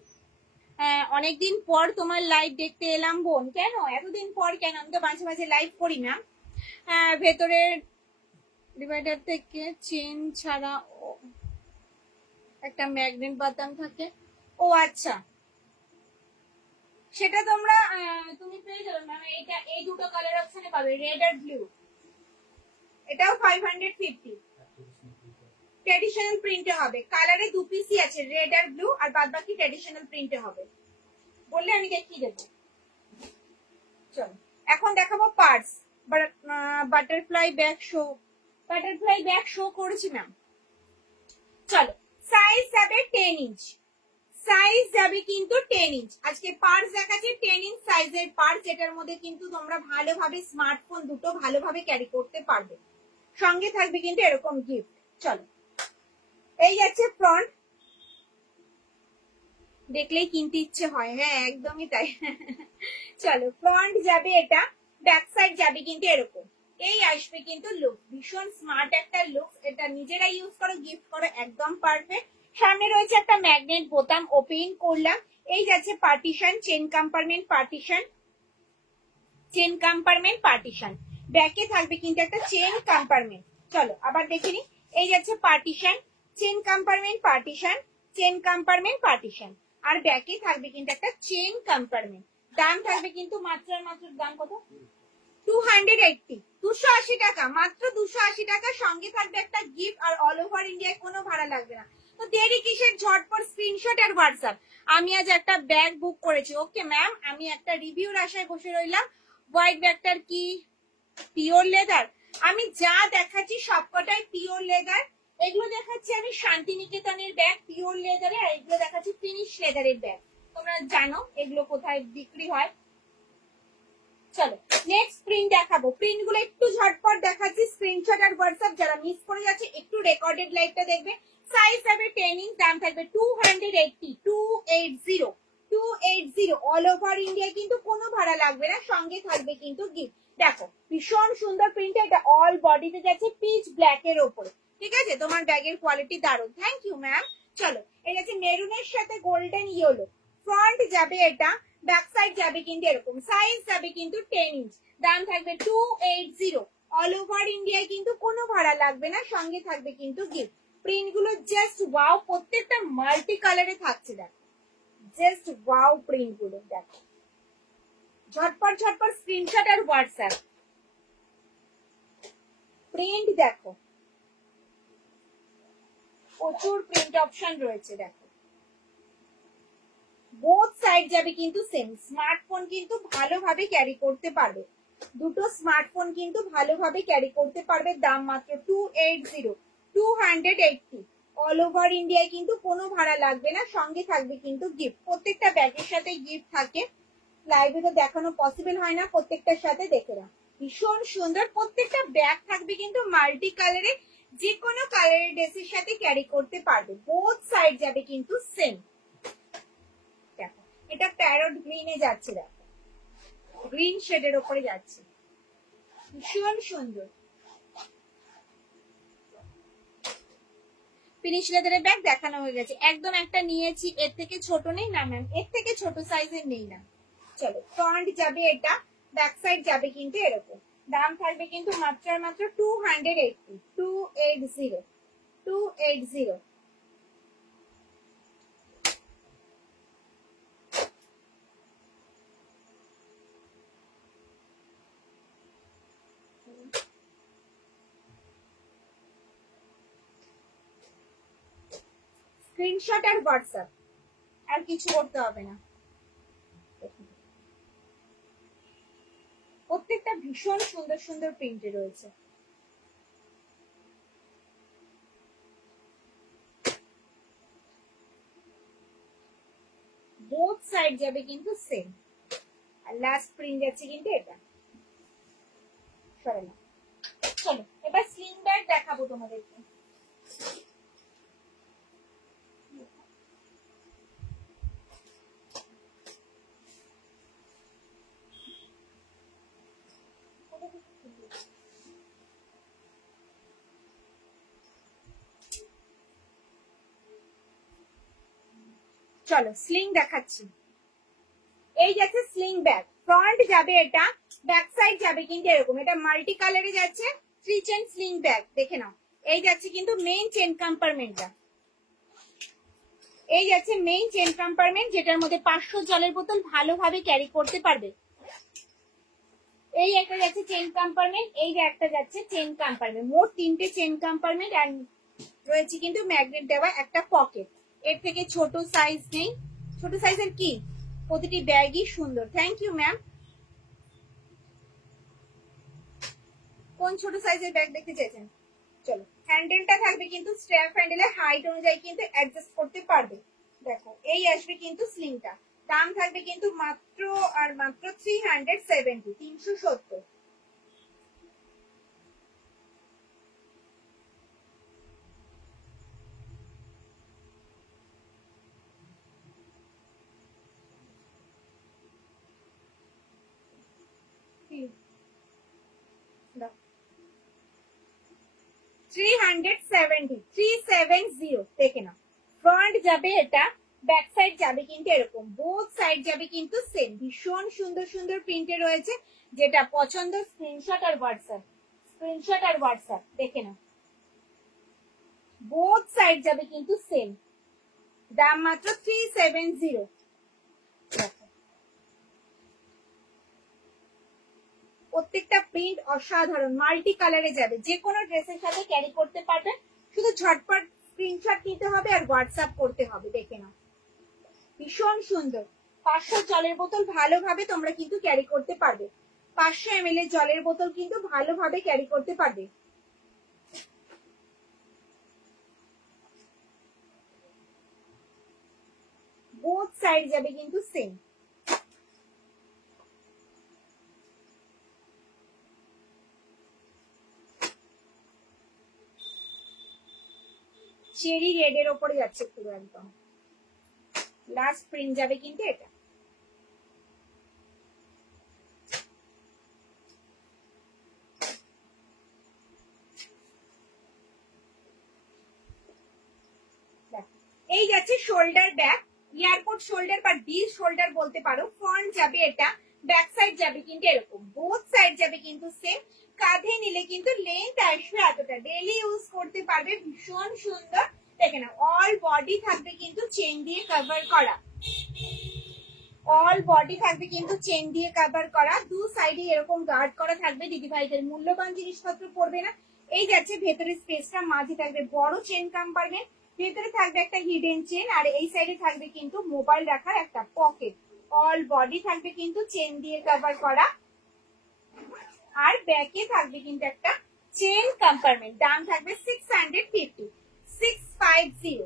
অনেকদিন পর তোমার লাইভ দেখতে এলাম বোন। কেন এতদিন পর কেন? আমি তো মাঝে মাঝে লাইভ করি না। ভেতরের ডিভাইডার থেকে চেন ছাড়া একটা ম্যাগনেট বাটন থাকে। ও আচ্ছা, সেটা তোমরা তুমি পেয়ে যাবে ম্যাম। এটা এই দুটো কালার অপশনে পাবে, রেড আর ব্লু। এটাও 550। ট্র্যাডিশনাল প্রিন্টে হবে, কালারে দু পিসই আছে, রেড আর ব্লু, আর বাদ বাকি ট্র্যাডিশনাল প্রিন্টে হবে। বললে আমি দেখিয়ে দেবো। চলো এখন দেখাবো purse. Butterfly bag show, butterfly bag show করেছি ম্যাম। চলো সাইজ যাবে 10 ইঞ্চ, সাইজ যাবে কিন্তু 10 ইঞ্চ। আজকে পার্স দেখাচ্ছি 10 ইঞ্চ সাইজের পার্স, যেটার মধ্যে কিন্তু তোমরা ভালোভাবে স্মার্টফোন দুটো ভালোভাবে ক্যারি করতে পারবে। সঙ্গে থাকবে কিন্তু এরকম গিফট। চলো এই যাচ্ছে ফ্রন্ট, দেখলেই কিনতে ইচ্ছে হয়। হ্যাঁ একদমই তাই। চলো ফ্রন্ট যাবে এটা, ব্যাক সাইড যাবে কিন্তু এরকম। এই আসবে কিন্তু লুক, ভীষণ স্মার্ট একটা লুক। এটা নিজেরা ইউজ করো, গিফট করো, একদম পারফেক্ট। সামনে রয়েছে একটা ম্যাগনেট বোতাম, ওপেন করলাম। এই যাচ্ছে partition, chain compartment partition, chain compartment partition. ব্যাকে থাকবে কিন্তু একটা চেন কম্পার্টমেন্ট। চলো আবার দেখে নি। এই যাচ্ছে partition, chain compartment partition, chain compartment partition, আর ব্যাকে থাকবে কিন্তু একটা চেন কম্পার্টমেন্ট। দাম থাকবে কিন্তু মাত্র মাত্র, দাম কত? 280, 280 টাকা, মাত্র 280 টাকা। সঙ্গে থাকবে একটা গিফট, আর অল ওভার ইন্ডিয়ায় কোনো ভাড়া লাগবে না। তো দেরি কিসের, ঝটপট স্ক্রিনশট আর হোয়াটসঅ্যাপ। আমি আজ একটা ব্যাগ বুক করেছি। ওকে ম্যাম, আমি একটা রিভিউর আশায় বসে রইলাম। হোয়াইট ব্যাগটার কি পিওর লেদার? আমি যা দেখাচ্ছি সবকটাই পিওর লেদার। এগুলো দেখাচ্ছি আমি শান্তিনিকেতনের ব্যাগ পিওর লেদারে, আর এগুলো দেখাচ্ছি ফিনিশ লেদারের ব্যাগ। তোমরা জানো এগুলো কোথায় বিক্রি হয়। চলো নেক্সট প্রিন্ট দেখাবো। প্রিন্ট গুলো একটু ঝটপট দেখাচ্ছি, স্ক্রিনশট আর হোয়াটসঅ্যাপ। যারা মিস করে যাচ্ছে একটু রেকর্ডেড লাইভটা দেখবে। সাইজ থাকবে 10 ইঞ্চ, দাম থাকবে 280, 280 অল ওভার ইন্ডিয়া, কিন্তু কোনো ভাড়া লাগবে না। সঙ্গে থাকবে কিন্তু গিফট। দেখো ভীষণ সুন্দর প্রিন্ট, এটা অল বডিতে যাচ্ছে পিচ ব্ল্যাক এর ওপরে। ঠিক আছে, তোমার ব্যাগের কোয়ালিটি দারুণ। Thank you ma'am. চলো এটা হচ্ছে মেরুনের সাথে গোল্ডেন ইয়েলো। ফ্রন্ট যাবে এটা, ব্যাক সাইড যাবে কিন্তু এরকম। সাইজ যাবে কিন্তু 10 ইঞ্চ, দাম থাকবে 280। অল ওভার ইন্ডিয়ায় কিন্তু কোনো ভাড়া লাগবে না। সঙ্গে থাকবে কিন্তু গিফট। প্রিন্ট গুলো জাস্ট ওয়াও, প্রত্যেকটা মাল্টি কালারে থাকছে। দেখো জাস্ট ওয়াও প্রিন্ট গুলো, দেখো ঝটপট ঝটপট স্ক্রিনশট আর হোয়াটসঅ্যাপ। প্রিন্ট দেখো, প্রচুর প্রিন্ট অপশন রয়েছে। দেখো বোথ সাইড যাবে কিন্তু সেম। স্মার্টফোন কিন্তু ভালোভাবে ক্যারি করতে পারবে, দুটো স্মার্টফোন কিন্তু ভালোভাবে ক্যারি করতে পারবে। দাম মাত্র 280। অল ওভার ইন্ডিয়ায় কিন্তু কোনো ভাড়া লাগবে না। সঙ্গে থাকবে কিন্তু গিফট। প্রত্যেকটা ব্যাগের সাথে গিফট থাকে। লাইভে তো দেখানো পসিবল হয় না, প্রত্যেকটার সাথে দেখে না। ভীষণ সুন্দর, প্রত্যেকটা ব্যাগ থাকবে কিন্তু মাল্টি কালারে, যে কোনো কালারের ড্রেসের সাথে ক্যারি করতে পারবে। বোথ সাইড যাবে কিন্তু সেম। দেখো এটা প্যারট গ্রিনে যাচ্ছে, দেখো গ্রিন শেডের উপরে যাচ্ছে, ভীষণ সুন্দর। ফিনিশ লেদারের ব্যাগ দেখানো হয়ে গেছে। একদম একটা নিয়েছি, এর থেকে ছোট নেই না ম্যাম, এর থেকে ছোট সাইজের নেই না। চলো ফ্রন্ট যাবে এটা, ব্যাক সাইড যাবে কিন্তু এরকম। দাম থাকবে কিন্তু মাত্র আর মাত্র 280 280 স্ক্রিনশট আর হোয়াটসঅ্যাপ, আর কিছু করতে হবে না। প্রত্যেকটা ভীষণ সুন্দর সুন্দর প্রিন্টে রয়েছে। বোথ সাইড যাবে কিন্তু সেম। আর লাস্ট প্রিন্ট যাচ্ছে কিন্তু এটা। সরে না, চলো এবার স্লিং ব্যাগ দেখাবো তোমাদেরকে। চলো স্লিং দেখাচ্ছি। এই যাচ্ছে স্লিং ব্যাগ, ফ্রন্ট যাবে এটা, ব্যাক সাইড যাবে কিন্তু এরকম। এটা মাল্টি কালারে যাচ্ছে, 3 চেন স্লিং ব্যাগ। দেখে নাও, এই যাচ্ছে কিন্তু মেইন চেন কম্পার্টমেন্টটা। এই যাচ্ছে মেইন চেন কম্পার্টমেন্ট, যেটার মধ্যে 500 জলের বোতল ভালোভাবে ক্যারি করতে পারবে। এই একটা যাচ্ছে চেন কম্পার্টমেন্ট, এই যে একটা যাচ্ছে চেন কম্পার্টমেন্ট, মোট 3টে চেন কম্পার্টমেন্ট। আর রয়েছে কিন্তু ম্যাগনেট দেওয়া একটা পকেট। এর থেকে ছোট সাইজ নেই। ছোট সাইজের কি, প্রতিটি ব্যাগই সুন্দর। Thank you ma'am. কোন ছোট সাইজের ব্যাগ দেখতে চাইছেন? চলো, হ্যান্ডেলটা থাকবে কিন্তু স্ট্র্যাপ হ্যান্ডেলে, হাইট অনুযায়ী কিন্তু অ্যাডজাস্ট করতে পারবে। দেখো এই আসবে কিন্তু স্লিংটা। দাম থাকবে কিন্তু মাত্র আর মাত্র 370, 370। দাও 370 দেখে নাও। ফ্রন্ট যাবে এটা, ব্যাক সাইড যাবে কিন্তু এরকম, বোথ সাইড যাবে কিন্তু সেম। ভীষণ সুন্দর সুন্দর প্রিন্টে রয়েছে, যেটা পছন্দ স্ক্রিনশট আর হোয়াটসঅ্যাপ, স্ক্রিনশট আর হোয়াটসঅ্যাপ দেখে নাও। বোথ সাইড যাবে কিন্তু সেম। দাম মাত্র 370। প্রত্যেকটা প্রিন্ট অসাধারণ, মাল্টি কালারে যাবে, যে কোনো ড্রেসের সাথে ক্যারি করতে পারবেন। শুধু ঝটপট স্ক্রিনশট নিতে হবে আর হোয়াটসঅ্যাপ করতে হবে। দেখে নাও, ভীষণ সুন্দর। 500 জলের বোতল ভালোভাবে তোমরা কিন্তু ক্যারি করতে পারবে। 500 ml এর জলের বোতল কিন্তু ভালোভাবে ক্যারি করতে পারবে। বোথ সাইড যাবে কিন্তু সেম। চেরি রেড এর ওপরে যাচ্ছে পুরো একদম। লাস্ট প্রিন্ট যাবে কিন্তু এটা। এই যাচ্ছে শোল্ডার ব্যাগ, এয়ারপোর্ট শোল্ডার বা ডি শোল্ডার বলতে পারো। ফ্রন্ট যাবে এটা, ব্যাক সাইড যাবে কিন্তু এরকম, বোথ সাইড যাবে কিন্তু সেম। কাঁধে নিলে কিন্তু লেন্থ আসবে এতটা, ডেইলি ইউজ করতে পারবে। ভীষণ সুন্দর। দেখে না, অল বডি থাকবে কিন্তু চেন দিয়ে কভার করা। অল বডি থাকবে কিন্তু চেন দিয়ে কভার করা। দু সাইডে এরকম গার্ড করা থাকবে, দিদিভাইদের মূল্যবান জিনিসপত্র পড়বে না। এই যাচ্ছে ভেতরে স্পেসটা, মাঝে থাকবে বড় চেন কম্পার্টমেন্ট, ভেতরে থাকবে একটা হিডেন চেন, আর এই সাইডে থাকবে কিন্তু মোবাইল রাখার একটা পকেট। অল বডি থাকবে কিন্তু চেন দিয়ে কভার করা, আর ব্যাকে থাকবে কিন্তু একটা চেন কম্পার্টমেন্ট। দাম থাকবে 650, 650,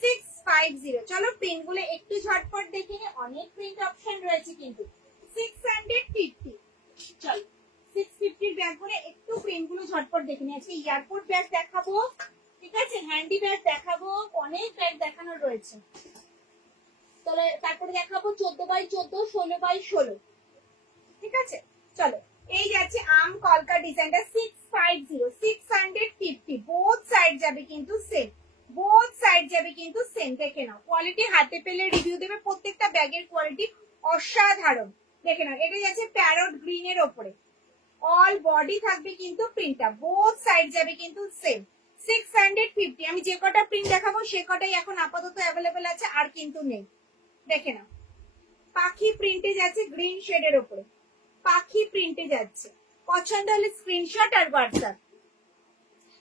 650। চলো প্রিন্ট গুলো একটু ঝটপট দেখে নি, অনেক প্রিন্ট অপশন রয়েছে কিন্তু। 650, চলো 650 ব্যাগ করে একটু প্রিন্ট গুলো ঝটপট দেখে নি। আজকে এয়ারপোর্ট ব্যাগ দেখাবো, ঠিক আছে, হ্যান্ডি ব্যাগ দেখাবো, অনেক ব্যাগ দেখানোর রয়েছে। তাহলে তারপরে দেখাবো 14x14, 16x16, ঠিক আছে। চলো এই যাচ্ছে আম কলকা ডিজাইনটা, 650, 650। বোথ সাইড যাবে কিন্তু সেম, বোথ সাইড যাবে কিন্তু সেম। দেখে নাও, কোয়ালিটি হাতে পেলে রিভিউ দেবে। প্রত্যেকটা ব্যাগের কোয়ালিটি অসাধারণ। দেখে নাও, এটা যাচ্ছে প্যারট গ্রিন এর ওপরে, অল বডি থাকবে কিন্তু প্রিন্টটা, বোথ সাইড যাবে কিন্তু সেম। 650। আমি যে কটা প্রিন্ট দেখাবো সে কটাই এখন আপাতত অ্যাভেলেবেল আছে, আর কিন্তু নেই। দেখে নাও, পাখি প্রিন্টে যাচ্ছে গ্রিন শেডের উপরে, পাখি প্রিন্টে যাচ্ছে। পছন্দ হলে স্ক্রিনশট আর হোয়াটসঅ্যাপ।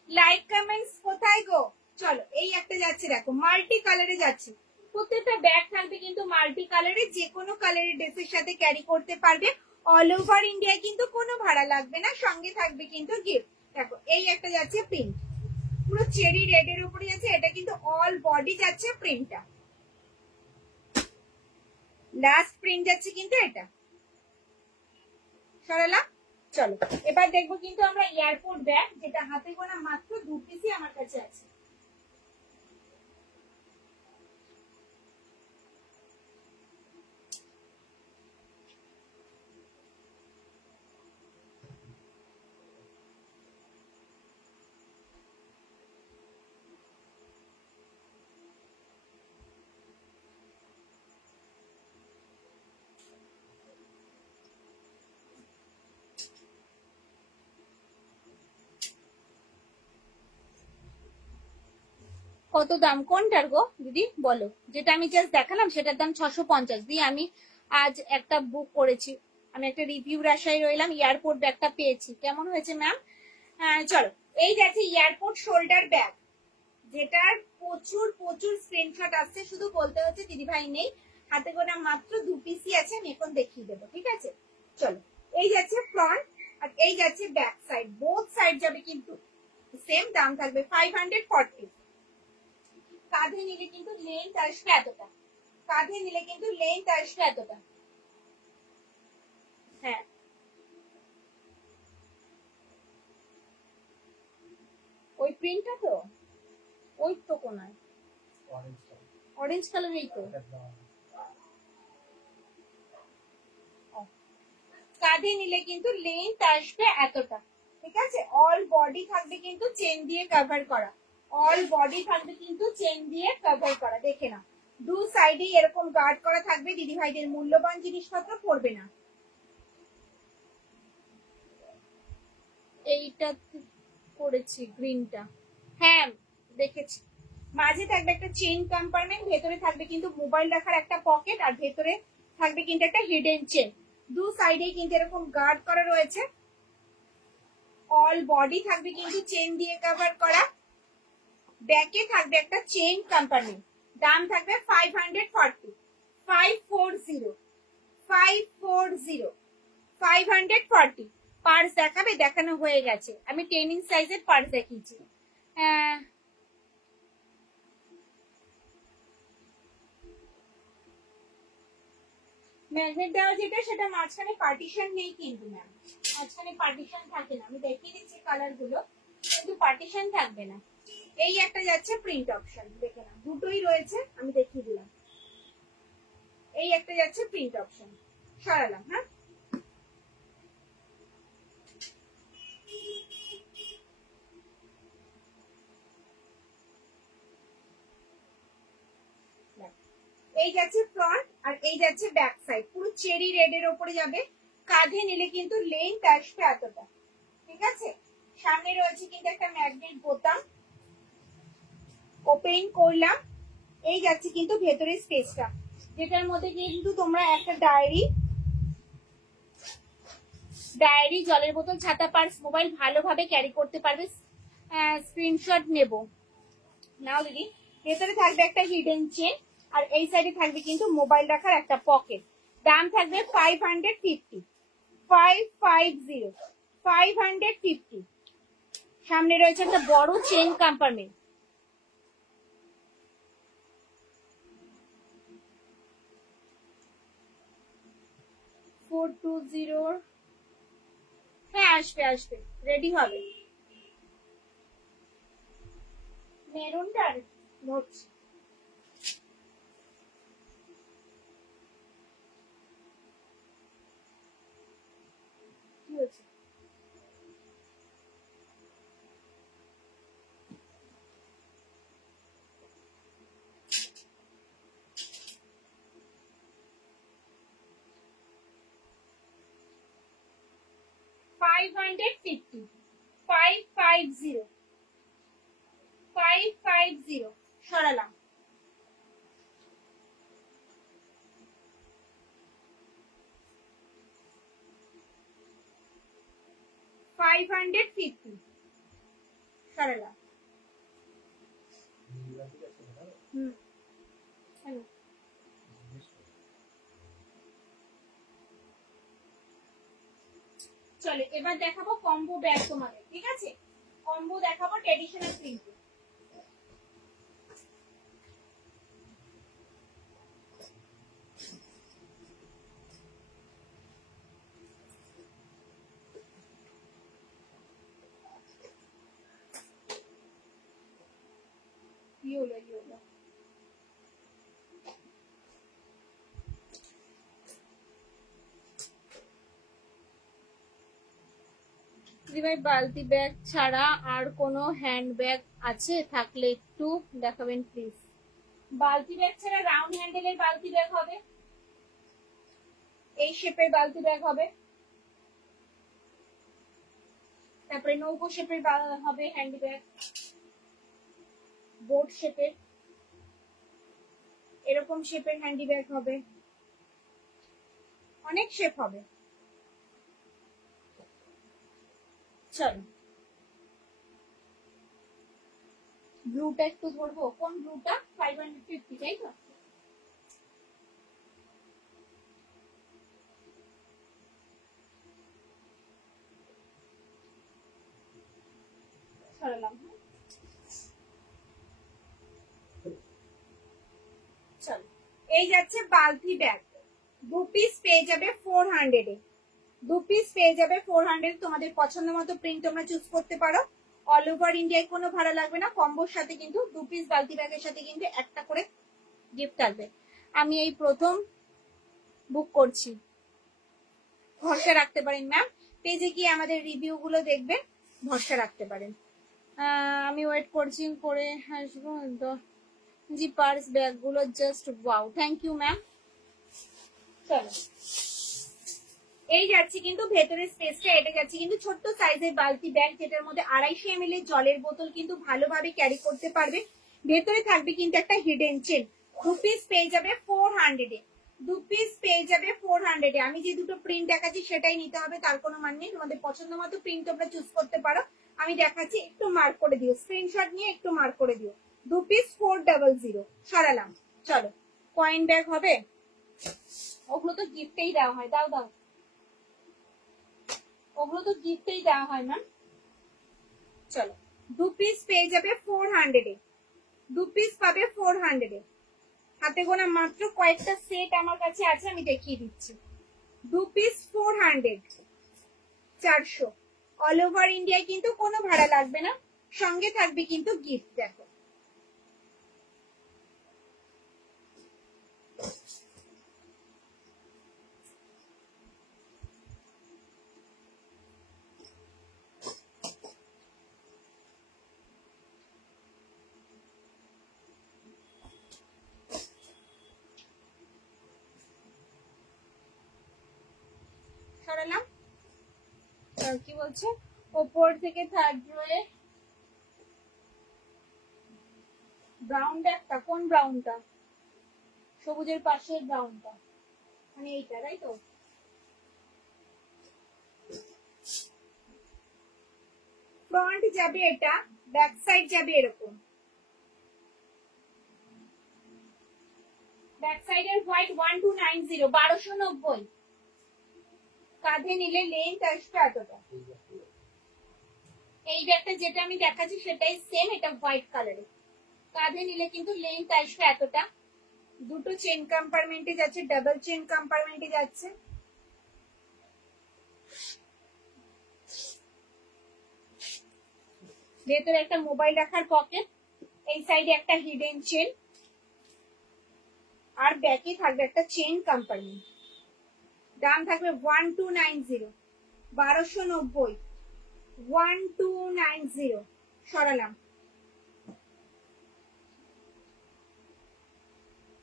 লাইক কমেন্টস কোথায় গো? চলো এই একটা যাচ্ছে, দেখো মাল্টি কালারে যাচ্ছে। প্রত্যেকটা ব্যাগ থাকবে কিন্তু মাল্টি কালারে, যে কোনো কালারের ড্রেসের সাথে ক্যারি করতে পারবে। অল ওভার ইন্ডিয়া কিন্তু কোনো ভাড়া লাগবে না, সঙ্গে থাকবে কিন্তু গিফট। দেখো এই একটা যাচ্ছে প্রিন্ট, পুরো চেরি রেড এর উপরে যাচ্ছে, এটা কিন্তু অল বডি যাচ্ছে প্রিন্টটা। লাস্ট প্রিন্ট যাচ্ছে কিন্তু এটা, সরালাম। চলো এবার দেখবো কিন্তু আমরা এয়ারপোর্ট ব্যাগ, যেটা হাতে গোনা মাত্র 2 পিসই আমার কাছে আছে। কত দাম কোনটার গো দিদি বলো? যেটা আমি জাস্ট দেখালাম সেটার দাম 650 দিয়ে আমি আজ একটা বুক করেছি। আমি একটা রিভিউর আশায় রইলাম, এয়ারপোর্ট ব্যাগটা পেয়েছি। কেমন হয়েছে ম্যাম? চলো এই যাচ্ছে এয়ারপোর্ট শোল্ডার ব্যাগ, যেটার প্রচুর প্রচুর স্ক্রিনশট আসছে, শুধু বলতে হচ্ছে দিদি ভাই নেই, হাতে গোনা মাত্র 2 পিসই আছে, আমি এখন দেখিয়ে দেবো, ঠিক আছে? চলো এই যাচ্ছে ফ্রন্ট আর এই যাচ্ছে ব্যাক সাইড, বোথ সাইড যাবে কিন্তু সেম। দাম থাকবে 540। কাঁধে নিলে কিন্তু লেন্থ আসবে এতটা, কাঁধে নিলে কিন্তু লেন্থ আসবে এতটা। হ্যাঁ ওই প্রিন্টটা তো, ওই তো কোনায় অরেঞ্জ কালার, এই তো। কাঁধে নিলে কিন্তু লেন্থ আসবে এতটা, ঠিক আছে? অল বডি থাকবে কিন্তু চেন দিয়ে কভার করা, অল বডি থাকবে কিন্তু চেন দিয়ে কভার করা। দেখে না, দু সাইডে এরকম গার্ড করা থাকবে, দিদি ভাইদের মূল্যবান জিনিসপত্র পড়বে না। এইটা করেছি গ্রিনটা, হ্যাঁ দেখেছি। মাঝে থাকবে একটা চেইন কম্পার্টমেন্ট, ভেতরে থাকবে কিন্তু মোবাইল রাখার একটা পকেট, আর ভেতরে থাকবে কিন্তু একটা হিডেন চেন। দু সাইডে কিন্তু এরকম গার্ড করা রয়েছে, অল বডি থাকবে কিন্তু চেন দিয়ে কভার করা। ব্যাকে থাকবে একটা চেইন কম্পার্টমেন্ট, দাম থাকবে 540। 540 540 540। পার্স দেখাবে? দেখানো হয়ে গেছে, আমি 10 ইঞ্চ সাইজের পার্স দেখিয়েছি। ম্যাগনেট দেওয়া যেটা, সেটা মাঝখানে পার্টিশন নেই কিন্তু ম্যাম, মাঝখানে পার্টিশন থাকে না। আমি দেখিয়ে দিচ্ছি কালার গুলো, কিন্তু পার্টিশন থাকবে না। এই একটা যাচ্ছে প্রিন্ট অপশন, দেখে না দুটোই রয়েছে, আমি দেখিয়ে দিলাম। এই একটা যাচ্ছে প্রিন্ট অপশন, সরালাম। হ্যাঁ এই যাচ্ছে ফ্রন্ট আর এই যাচ্ছে ব্যাক সাইড, পুরো চেরি রেড এর উপরে যাবে। কাঁধে নিলে কিন্তু লেন্থ আসবে এতটা, ঠিক আছে? সামনে রয়েছে কিন্তু একটা ম্যাগনেট বোতাম, ওপেন করলাম। এই যাচ্ছে কিন্তু ভেতরের স্পেসটা, যেটার মধ্যে কিন্তু তোমরা একটা ডায়েরি, জলের বোতল, ছাতা, পার্স, মোবাইল ভালোভাবে ক্যারি করতে পারবে। স্ক্রিনশট নেব নাও দিদি। ভেতরে থাকবে একটা হিডেন চেন, আর এই সাইডে থাকবে কিন্তু মোবাইল রাখার একটা পকেট। দাম থাকবে 550। 550 550। সামনে রয়েছে একটা বড় চেন কম্পার্টমেন্ট। হ্যাঁ আসবে আসবে, রেডি হবে। মেরুনটা ধরছি, কি হচ্ছে? 550 550 550 সরালাম। 550 সরালাম। চলো এবার দেখাবো কম্বো ব্যাগ তোমাদের, ঠিক আছে? কম্বো দেখাবো ট্রেডিশনাল প্রিন্টে। ইয়েলো ইয়েলো ভাই, বালতি ব্যাগ ছাড়া আর কোনো হ্যান্ড ব্যাগ আছে? থাকলে একটু দেখাবেন প্লিজ। বালতি ব্যাগ ছাড়া রাউন্ড হ্যান্ডেলের বালতি ব্যাগ হবে, এই শেপের বালতি ব্যাগ হবে, তারপরে নৌকো শেপের হবে হ্যান্ড ব্যাগ, বোট শেপের, এরকম শেপের হ্যান্ডি ব্যাগ হবে, অনেক শেপ হবে। চলো ব্লুটা একটু ধরবো। কোন ব্লুটা? 550, তাই তো? সরালাম। চলো এই যাচ্ছে বালতি ব্যাগ, 2 পিস পেয়ে যাবে 400 এ, 2 পিস পেয়ে যাবে 400। তোমাদের পছন্দ মতো প্রিন্ট তোমরা চুজ করতে পারো। অল ওভার ইন্ডিয়ায় কোনো ভাড়া লাগবে না। কম্বোর সাথে কিন্তু 2 পিস বালতি ব্যাগের সাথে কিন্তু একটা করে গিফট আসবে। আমি এই প্রথম বুক করছি, ভরসা রাখতে পারেন ম্যাম। পেজে গিয়ে আমাদের রিভিউ গুলো দেখবেন, ভরসা রাখতে পারেন। আমি ওয়েট করছি, করে আসবো। জি পার্স ব্যাগ গুলো just wow, thank you ma'am. চলো এই যাচ্ছে কিন্তু ভেতরের স্পেসটা, এটা যাচ্ছে কিন্তু ছোট্ট সাইজের বালতি ব্যাগ, যেটার মধ্যে 250 ml এর জলের বোতল কিন্তু ভালোভাবে ক্যারি করতে পারবে। ভেতরে থাকবে কিন্তু একটা হিডেন চেন। 2 পিস পেয়ে যাবে 400 এ, 2 পিস পেয়ে যাবে 400 এ। আমি যে দুটো প্রিন্ট দেখাচ্ছি সেটাই নিতে হবে, তার কোনো মানে নেই। তোমাদের পছন্দ মতো প্রিন্ট তোমরা চুজ করতে পারো। আমি দেখাচ্ছি, একটু মার্ক করে দিও, স্ক্রিনশট নিয়ে একটু মার্ক করে দিও। 2 পিস 400 সরালাম। চলো কয়েন ব্যাগ হবে, ওগুলো তো গিফটেই দেওয়া হয়। দাও দাও, ওগুলো তো গিফটেই দেওয়া হয় ম্যাম। চলো 2 পিস পেয়ে যাবে 400 এ, 2 পিস পাবে 400 এ। হাতে গোনা মাত্র কয়েকটা সেট আমার কাছে আছে, আমি দেখিয়ে দিচ্ছি। 2 পিস 400, 400। অল ওভার ইন্ডিয়ায় কিন্তু কোনো ভাড়া লাগবে না, সঙ্গে থাকবে কিন্তু গিফট। দেখো সরালাম। কি বলছে, ওপর থেকে থার্ড রোয়ে ব্রাউন ব্যাগটা, কোন ব্রাউনটা? সবুজের পাশের ব্রাউনটা, মানে এইটা, তাই তো? ফ্রন্ট যাবে এটা, ব্যাক সাইড যাবে এরকম। ব্যাক সাইডের হোয়াইট 1290, 1290। কাঁধে নিলে লেন্থ আসবে এতটা। এই ব্যাগটা যেটা আমি দেখাচ্ছি সেটাই সেম, এটা হোয়াইট কালারের। কাঁধে নিলে কিন্তু লেন্থ আসবে এতটা। দুটো চেন কম্পার্টমেন্টে যাচ্ছে, ডাবল চেন কম্পার্টমেন্টে যাচ্ছে। ভেতরে একটা মোবাইল রাখার পকেট, এই সাইডে একটা হিডেন চেন, আর ব্যাকে থাকবে একটা চেন কম্পার্টমেন্ট। দাম থাকবে 1290, 1290, 1290 সরালাম।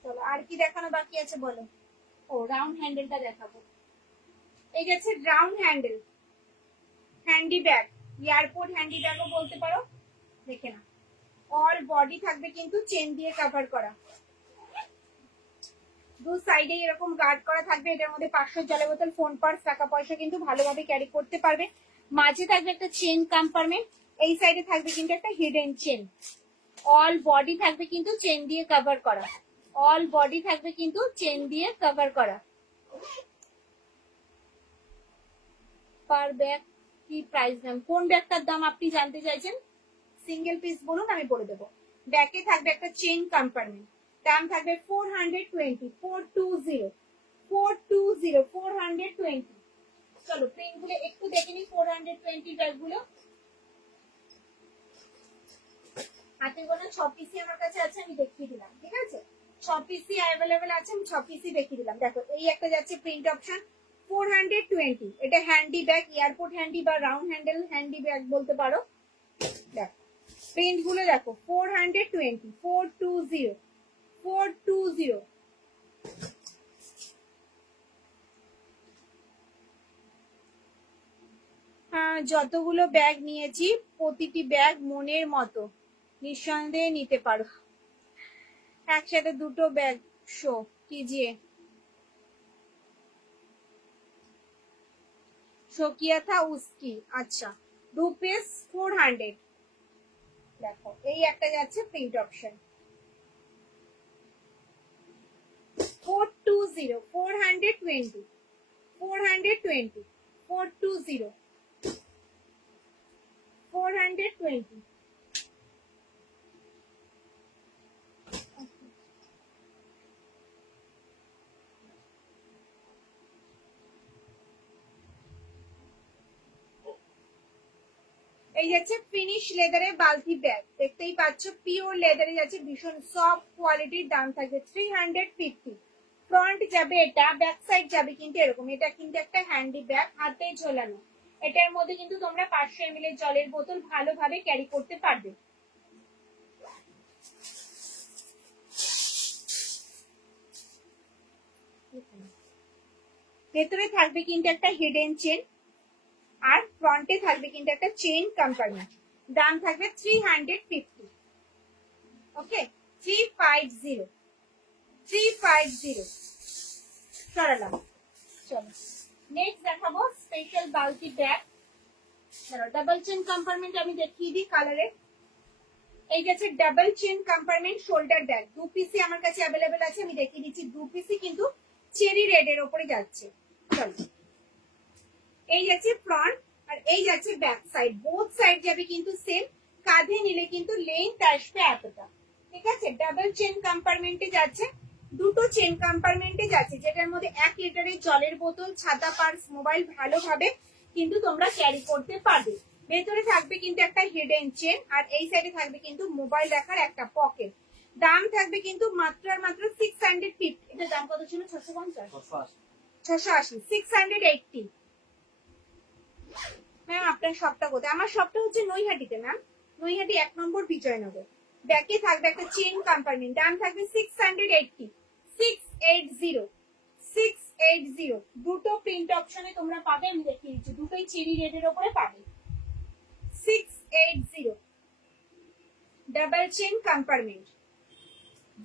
চলো আর কি দেখানো বাকি আছে বলো। ও রাউন্ড হ্যান্ডেলটা দেখাবো। এই যাচ্ছে round handle, handy bag, airport handy ব্যাগও বলতে পারো। দেখে না, অল বডি থাকবে কিন্তু চেন দিয়ে কভার করা, দু সাইডে এরকম গার্ড করা থাকবে। এটার মধ্যে 500 জলের বোতল, ফোন পার্স, টাকা পয়সা কিন্তু ভালোভাবে ক্যারি করতে পারবে। মাঝে থাকবে একটা চেন কম্পার্টমেন্ট, এই সাইডে থাকবে কিন্তু একটা হিডেন চেন। অল বডি থাকবে কিন্তু চেন দিয়ে কভার করা, অল বডি থাকবে কিন্তু চেন দিয়ে কভার করা। পার ব্যাগ কি প্রাইস দাম, কোন ব্যাগটার দাম আপনি জানতে চাইছেন? সিঙ্গেল পিস বলুন, আমি বলে দেবো। ব্যাগে থাকবে একটা চেন কম্পার্টমেন্ট, দাম থাকবে 420, 420, 420, 420। চলো প্রিন্ট গুলো একটু দেখে নি 420 ব্যাগ গুলো। হাতে গোনা 6 পিসই আমার কাছে আছে, আমি দেখিয়ে দিলাম। ঠিক আছে, 6 পিসই অ্যাভেলেবেল আছে, আমি 6 পিসই দেখিয়ে দিলাম। দেখো এই একটা যাচ্ছে প্রিন্ট অপশন 420, এটা হ্যান্ডি ব্যাগ, এয়ারপোর্ট হ্যান্ডি বা রাউন্ড হ্যান্ডেল হ্যান্ডি ব্যাগ বলতে পারো। দেখো প্রিন্ট গুলো দেখো, 420, 420, 420। হ্যাঁ, যতগুলো ব্যাগ নিয়েছি প্রতিটি ব্যাগ মনের মতো, নিঃসন্দেহে নিতে পারো। একসাথে দুটো ব্যাগ শো कीजिए। शो किया था उसकी। अच्छा 2 পিস 400। দেখো এই একটা যাচ্ছে প্রিন্ট অপশন 420, 420, 420, 420, 420। এই যাচ্ছে ফিনিশ লেদারের বালতি ব্যাগ, দেখতেই পাচ্ছ পিওর লেদারে যাচ্ছে, ভীষণ সফট কোয়ালিটির, দাম থাকবে 350। ফ্রন্ট যাবে এটা, ব্যাক সাইড যাবে কিন্তু এরকম। এটা কিন্তু একটা হ্যান্ডি ব্যাগ, হাতে ঝোলানো। এটার মধ্যে কিন্তু তোমরা 500 ml এর জলের বোতল ভালোভাবে ক্যারি করতে পারবে। ভেতরে থাকবে কিন্তু একটা হিডেন চেন, আর ফ্রন্টে থাকবে কিন্তু একটা চেন কম্পার্টমেন্ট, দাম থাকবে 350। ওকে 350, 350 সরালাম। চলো নেক্সট দেখাবো স্পেশাল বালতি ব্যাগ। চলো ডাবল চেন কম্পার্টমেন্ট আমি দেখিয়ে দিই কালারে। এই গেছে double chain compartment shoulder bag, 2 পিসই আমার কাছে অ্যাভেলেবেল আছে, আমি দেখিয়ে দিচ্ছি। 2 পিসই কিন্তু চেরি রেড এর উপরে যাচ্ছে। চলো এই যাচ্ছে ফ্রন্ট আর এই যাচ্ছে ব্যাক সাইড, বোথ সাইড যাবে কিন্তু সেম। কাঁধে নিলে কিন্তু লেন্থ আসবে এতটা। ঠিক আছে, ডাবল চেন কম্পার্টমেন্টে যাচ্ছে, দুটো চেন কম্পার্টমেন্টে যাচ্ছে, যেটার মধ্যে 1 লিটারের জলের বোতল, ছাতা, পার্স, মোবাইল ভালোভাবে কিন্তু তোমরা ক্যারি করতে পারবে। ভেতরে থাকবে কিন্তু একটা হিডেন চেন, আর এই সাইডে থাকবে কিন্তু মোবাইল রাখার একটা পকেট। দাম থাকবে কিন্তু মাত্র আর মাত্র 650। এটা দাম কত ছিল? 650, 680, 680। ম্যাম আপনার শপটা কোথায়? আমার শপটা হচ্ছে নৈহাটিতে ম্যাম, নৈহাটি 1 নম্বর বিজয়নগর। ব্যাকে থাকবে একটা চেন কম্পার্টমেন্ট, দাম থাকবে 680, 680, 680। দুটো প্রিন্ট অপশনে তোমরা পাবে, আমি দেখিয়ে দিচ্ছি, দুটোই চেরি রেডের উপরে পাবে। 680 double chain compartment,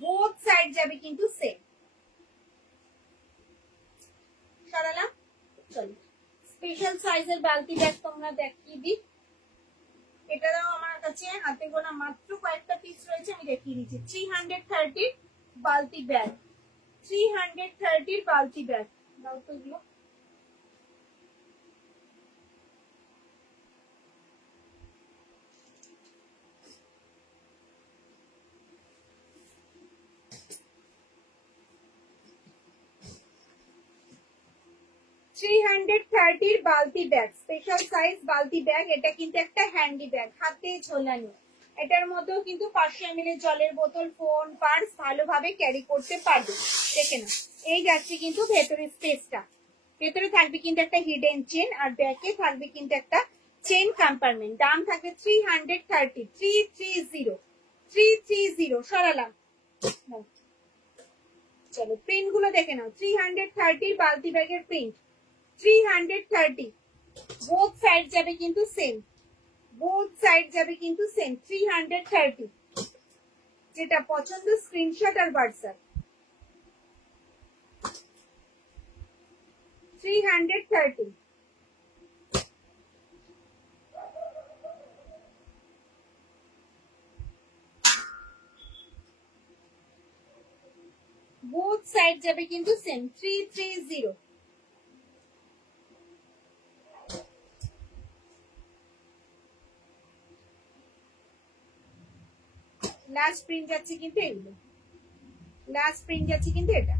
both side যাবে কিন্তু সেম। সরালাম। চলো স্পেশাল সাইজের বালতি ব্যাগ তোমরা দেখিয়ে দিই। এটাও আমার কাছে হাতে গোনা মাত্র কয়েকটা পিস রয়েছে, আমি দেখিয়ে দিচ্ছি। 330 বালতি ব্যাগ, 330 বালতি ব্যাগ। দাও তো এগুলো। বালতি ব্যাগ, স্পেশাল সাইজ বালতি ব্যাগ। এটা কিন্তু একটা হ্যান্ডি ব্যাগ, হাতে ঝোলানো। এটার মধ্যেও কিন্তু 500 ml জলের বোতল, ফোন, পার্স ভালোভাবে ক্যারি করতে পারবে। দেখে না, এই যাচ্ছে কিন্তু ভেতরের স্পেসটা। ভেতরে থাকবে কিন্তু একটা হিডেন চেন, আর ব্যাকে থাকবে কিন্তু একটা চেন কম্পার্টমেন্ট। দাম থাকবে 330, 330, 330 সরালাম। চলো প্রিন্ট গুলো দেখে নাও। 330 বালতি ব্যাগের প্রিন্ট, 330, বোথ সাইড যাবে কিন্তু সেম, বোথ সাইড যাবে কিন্তু সেম। 330, যেটা পছন্দ স্ক্রিনশট আর হোয়াটসঅ্যাপ। 330। বোথ সাইড যাবে কিন্তু সেম। 330। লাস্ট প্রিন্ট যাচ্ছে কিন্তু এগুলো, লাস্ট প্রিন্ট যাচ্ছে কিন্তু এটা।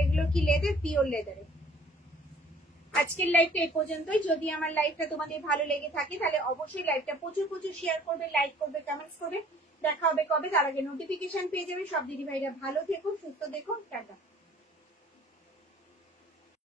এগুলো কি লেদার? পিওর লেদারে। আজকের লাইভটা এই পর্যন্তই। যদি আমার লাইভটা তোমাদের ভালো লেগে থাকে তাহলে অবশ্যই লাইভটা প্রচুর প্রচুর শেয়ার করবে, লাইক করবে, কমেন্টস করবে। দেখা হবে কবে, তার আগে নোটিফিকেশন পেয়ে যাবে। সব দিদি ভাইরা ভালো থেকো, সুস্থ দেখো, টাটা।